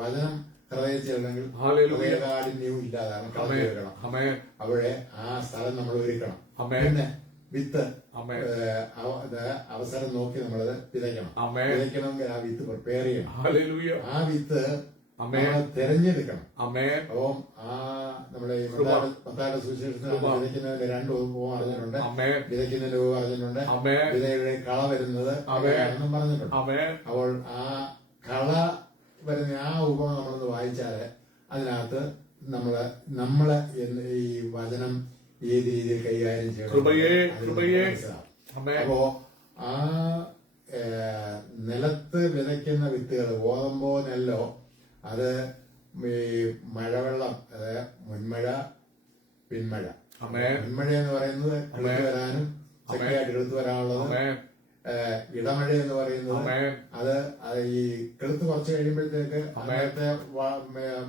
വചനം ഹൃദയത്തിലുണ്ടെങ്കിൽ ഹല്ലേലൂയ. കാഠിന്യവും ഇല്ലാതാണ് കിളച്ചൊരുക്കണം. ആമേൻ. അവിടെ ആ സ്ഥലം നമ്മൾ ഒരുക്കണം. ആമേൻ. പിന്നെ വിത്ത് ആമേൻ. അവസരം നോക്കി നമ്മളത് വിതയ്ക്കണം. ആമേൻ. വിതയ്ക്കണമെങ്കിൽ ആ വിത്ത് പ്രിപ്പയർ ചെയ്യണം. ഹല്ലേലൂയ. ആ വിത്ത് ആമേൻ. നമ്മൾ തെരഞ്ഞെടുക്കണം. ആമേൻ. അപ്പം ആ നമ്മുടെ ഈ മത്തായിയുടെ സുവിശേഷത്തിൽ വിതയ്ക്കുന്നതിന്റെ 2 ഉപവും അറിഞ്ഞിട്ടുണ്ട്. ആമേൻ. വിതയ്ക്കുന്നതിന്റെ ഉപവും അറിഞ്ഞിട്ടുണ്ട്. ആമേൻ. വിതയുടെ കള വരുന്നത് അവിടെയാണെന്നും പറഞ്ഞിട്ടുണ്ട്. ആമേൻ. അപ്പോൾ ആ കള വരുന്ന ആ ഉപം നമ്മളൊന്ന് വായിച്ചാല് അതിനകത്ത് നമ്മള് ഈ വചനം ഏത് രീതിയിൽ കൈകാര്യം കൃപയേ, ചെയ്യണം കൃപയേ. മനസ്സിലാവും. അപ്പോ ആ നിലത്ത് വിതയ്ക്കുന്ന വിത്തുകൾ ഗോതമ്പോ നെല്ലോ അത് ഈ മഴവെള്ളം, അതായത് മുൻമഴ പിന്മഴ. മുൻമഴ എന്ന് പറയുന്നത് കിളുത്ത് വരാനും ശക്തിയായിട്ട് കിളുത്ത് വരാനുള്ളത്. ഇടമഴ എന്ന് പറയുന്നത് അത് ഈ കിളുത്ത് കുറച്ച് കഴിയുമ്പോഴത്തേക്ക് അങ്ങനത്തെ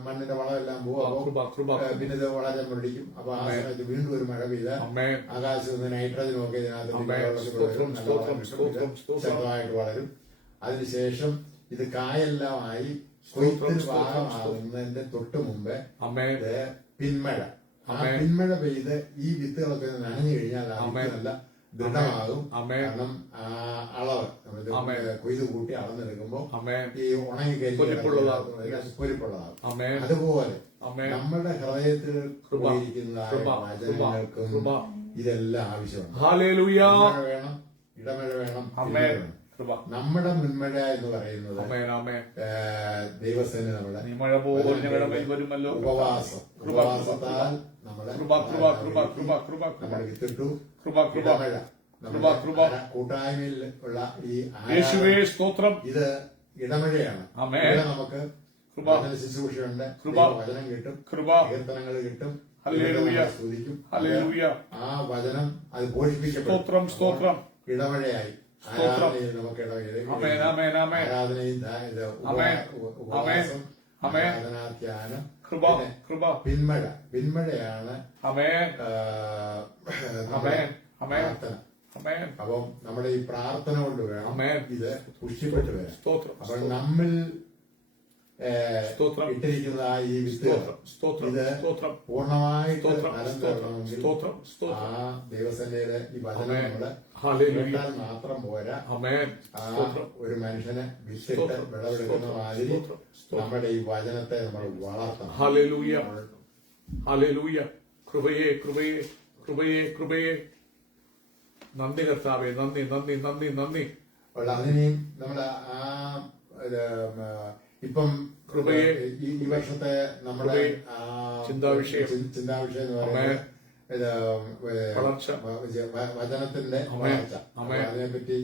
മണ്ണിന്റെ വളമെല്ലാം പോകും. പിന്നെ ഇത് വളരെ മുരടിക്കും. അപ്പൊ ആ സമയത്ത് വീണ്ടും ഒരു മഴ പെയ്ത് ആകാശത്ത് നിന്ന് നൈട്രജനും ഒക്കെ ഇതിനകത്ത് ശക്തമായിട്ട് വളരും. അതിനുശേഷം ഇത് കായെല്ലാമായി കൊയ്ത്തിന് ഭാഗമാകുന്നതിന്റെ തൊട്ട് മുമ്പേ പിന്മഴ. ആ പിന്മഴ പെയ്ത് ഈ വിത്തുകളൊക്കെ നനഞ്ഞു കഴിഞ്ഞാൽ നല്ല ദൃഢമാകും. കാരണം അളവ് കൊയ്ത് കൂട്ടി അളന്നെടുക്കുമ്പോ ഈ ഉണങ്ങി പൊരിപ്പുള്ളതാകും. അതുപോലെ നമ്മുടെ ഹൃദയത്തിൽ ഇരിക്കുന്നതായ വചനങ്ങൾക്കും ഇതെല്ലാം ആവശ്യമാണ്. വേണം, ഇടമഴ വേണം, വേണം. നമ്മുടെ മുൻമഴ എന്ന് പറയുന്നത് ദൈവസേന നമ്മുടെ ഉപവാസത്താൽ നമ്മളെ വിത്തിട്ടു. കൂട്ടായ്മയിൽ ഉള്ള ഈ സ്തോത്രം ഇത് ഇടമഴയാണ്. നമുക്ക് ശുശ്രൂഷയുണ്ട്, വചനം കിട്ടും, കീർത്തനങ്ങൾ കിട്ടും, സ്തുതിക്കും. ആ വചനം അത് പോഷിപ്പിക്കപ്പെടും. ഇടമഴയായി ആരാധനയിൽ നമുക്ക് ഇടവകയും ഉപവാസം, ആരാധനാധ്യാനം, പിന്മഴയാണ് പ്രാർത്ഥന. അപ്പം നമ്മുടെ ഈ പ്രാർത്ഥന കൊണ്ട് വേണം ഇത് പുഷ്ടിപ്പെട്ട് വരാം. അപ്പോൾ നമ്മൾ ഇട്ടിരിക്കുന്ന ഈ വിത്തുകൾ ഇത് പൂർണ്ണമായിട്ട് ഫലം തരണമെങ്കിൽ ആ ദൈവസേനയുടെ ഈ വചനം നമ്മള് കേട്ടാൽ മാത്രം പോരാ. ആ ഒരു മനുഷ്യനെ വിത്തിട്ട് വിളവെടുക്കുന്ന മാതിരി നമ്മുടെ ഈ വചനത്തെ നമ്മൾ വളർത്തണം. കൃപയേ, കൃപയേ, കൃപയേ, കൃപയേ. നന്ദി കർത്താവേ, നന്ദി, നന്ദി, നന്ദി, നന്ദി. അതിനെയും നമ്മുടെ ആ ഇപ്പം ഈ വർഷത്തെ നമ്മുടെ ചിന്താവിഷയം എന്ന് പറയുന്നത് വചനത്തിന്റെ വളർച്ച. അതിനെപ്പറ്റി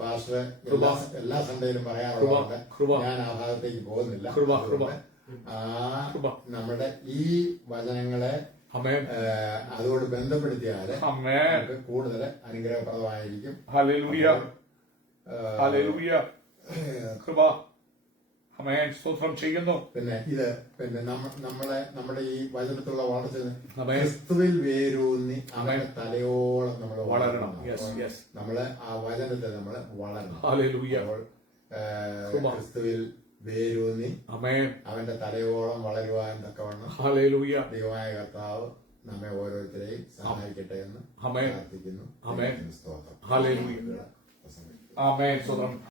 പാസ്റ്റർ എല്ലാ സൺഡേയിലും പറയാറുണ്ട്. ഞാൻ ആ ഭാഗത്തേക്ക് പോകുന്നില്ല. നമ്മുടെ ഈ വചനങ്ങളെ അതോട് ബന്ധപ്പെടുത്തിയാൽ കൂടുതൽ അനുഗ്രഹപ്രദമായിരിക്കും. സ്തോത്രം ചെയ്യുന്നു. പിന്നെ നമ്മുടെ ഈ വചനത്തിലുള്ള വളർച്ച ക്രിസ്തുവിൽ വേരൂന്നി അവന്റെ തലയോളം നമ്മൾ വളരണം. നമ്മള് ആ വചനത്തെ നമ്മള് വളരണം. ക്രിസ്തുവിൽ വേരൂന്നി അവന്റെ തലയോളം വളരുവാൻ തക്കവണ്ണം ദൈവമായ കർത്താവ് നമ്മെ ഓരോരുത്തരെയും സഹായിക്കട്ടെ എന്ന് പ്രാർത്ഥിക്കുന്നു. സ്തോത്രം.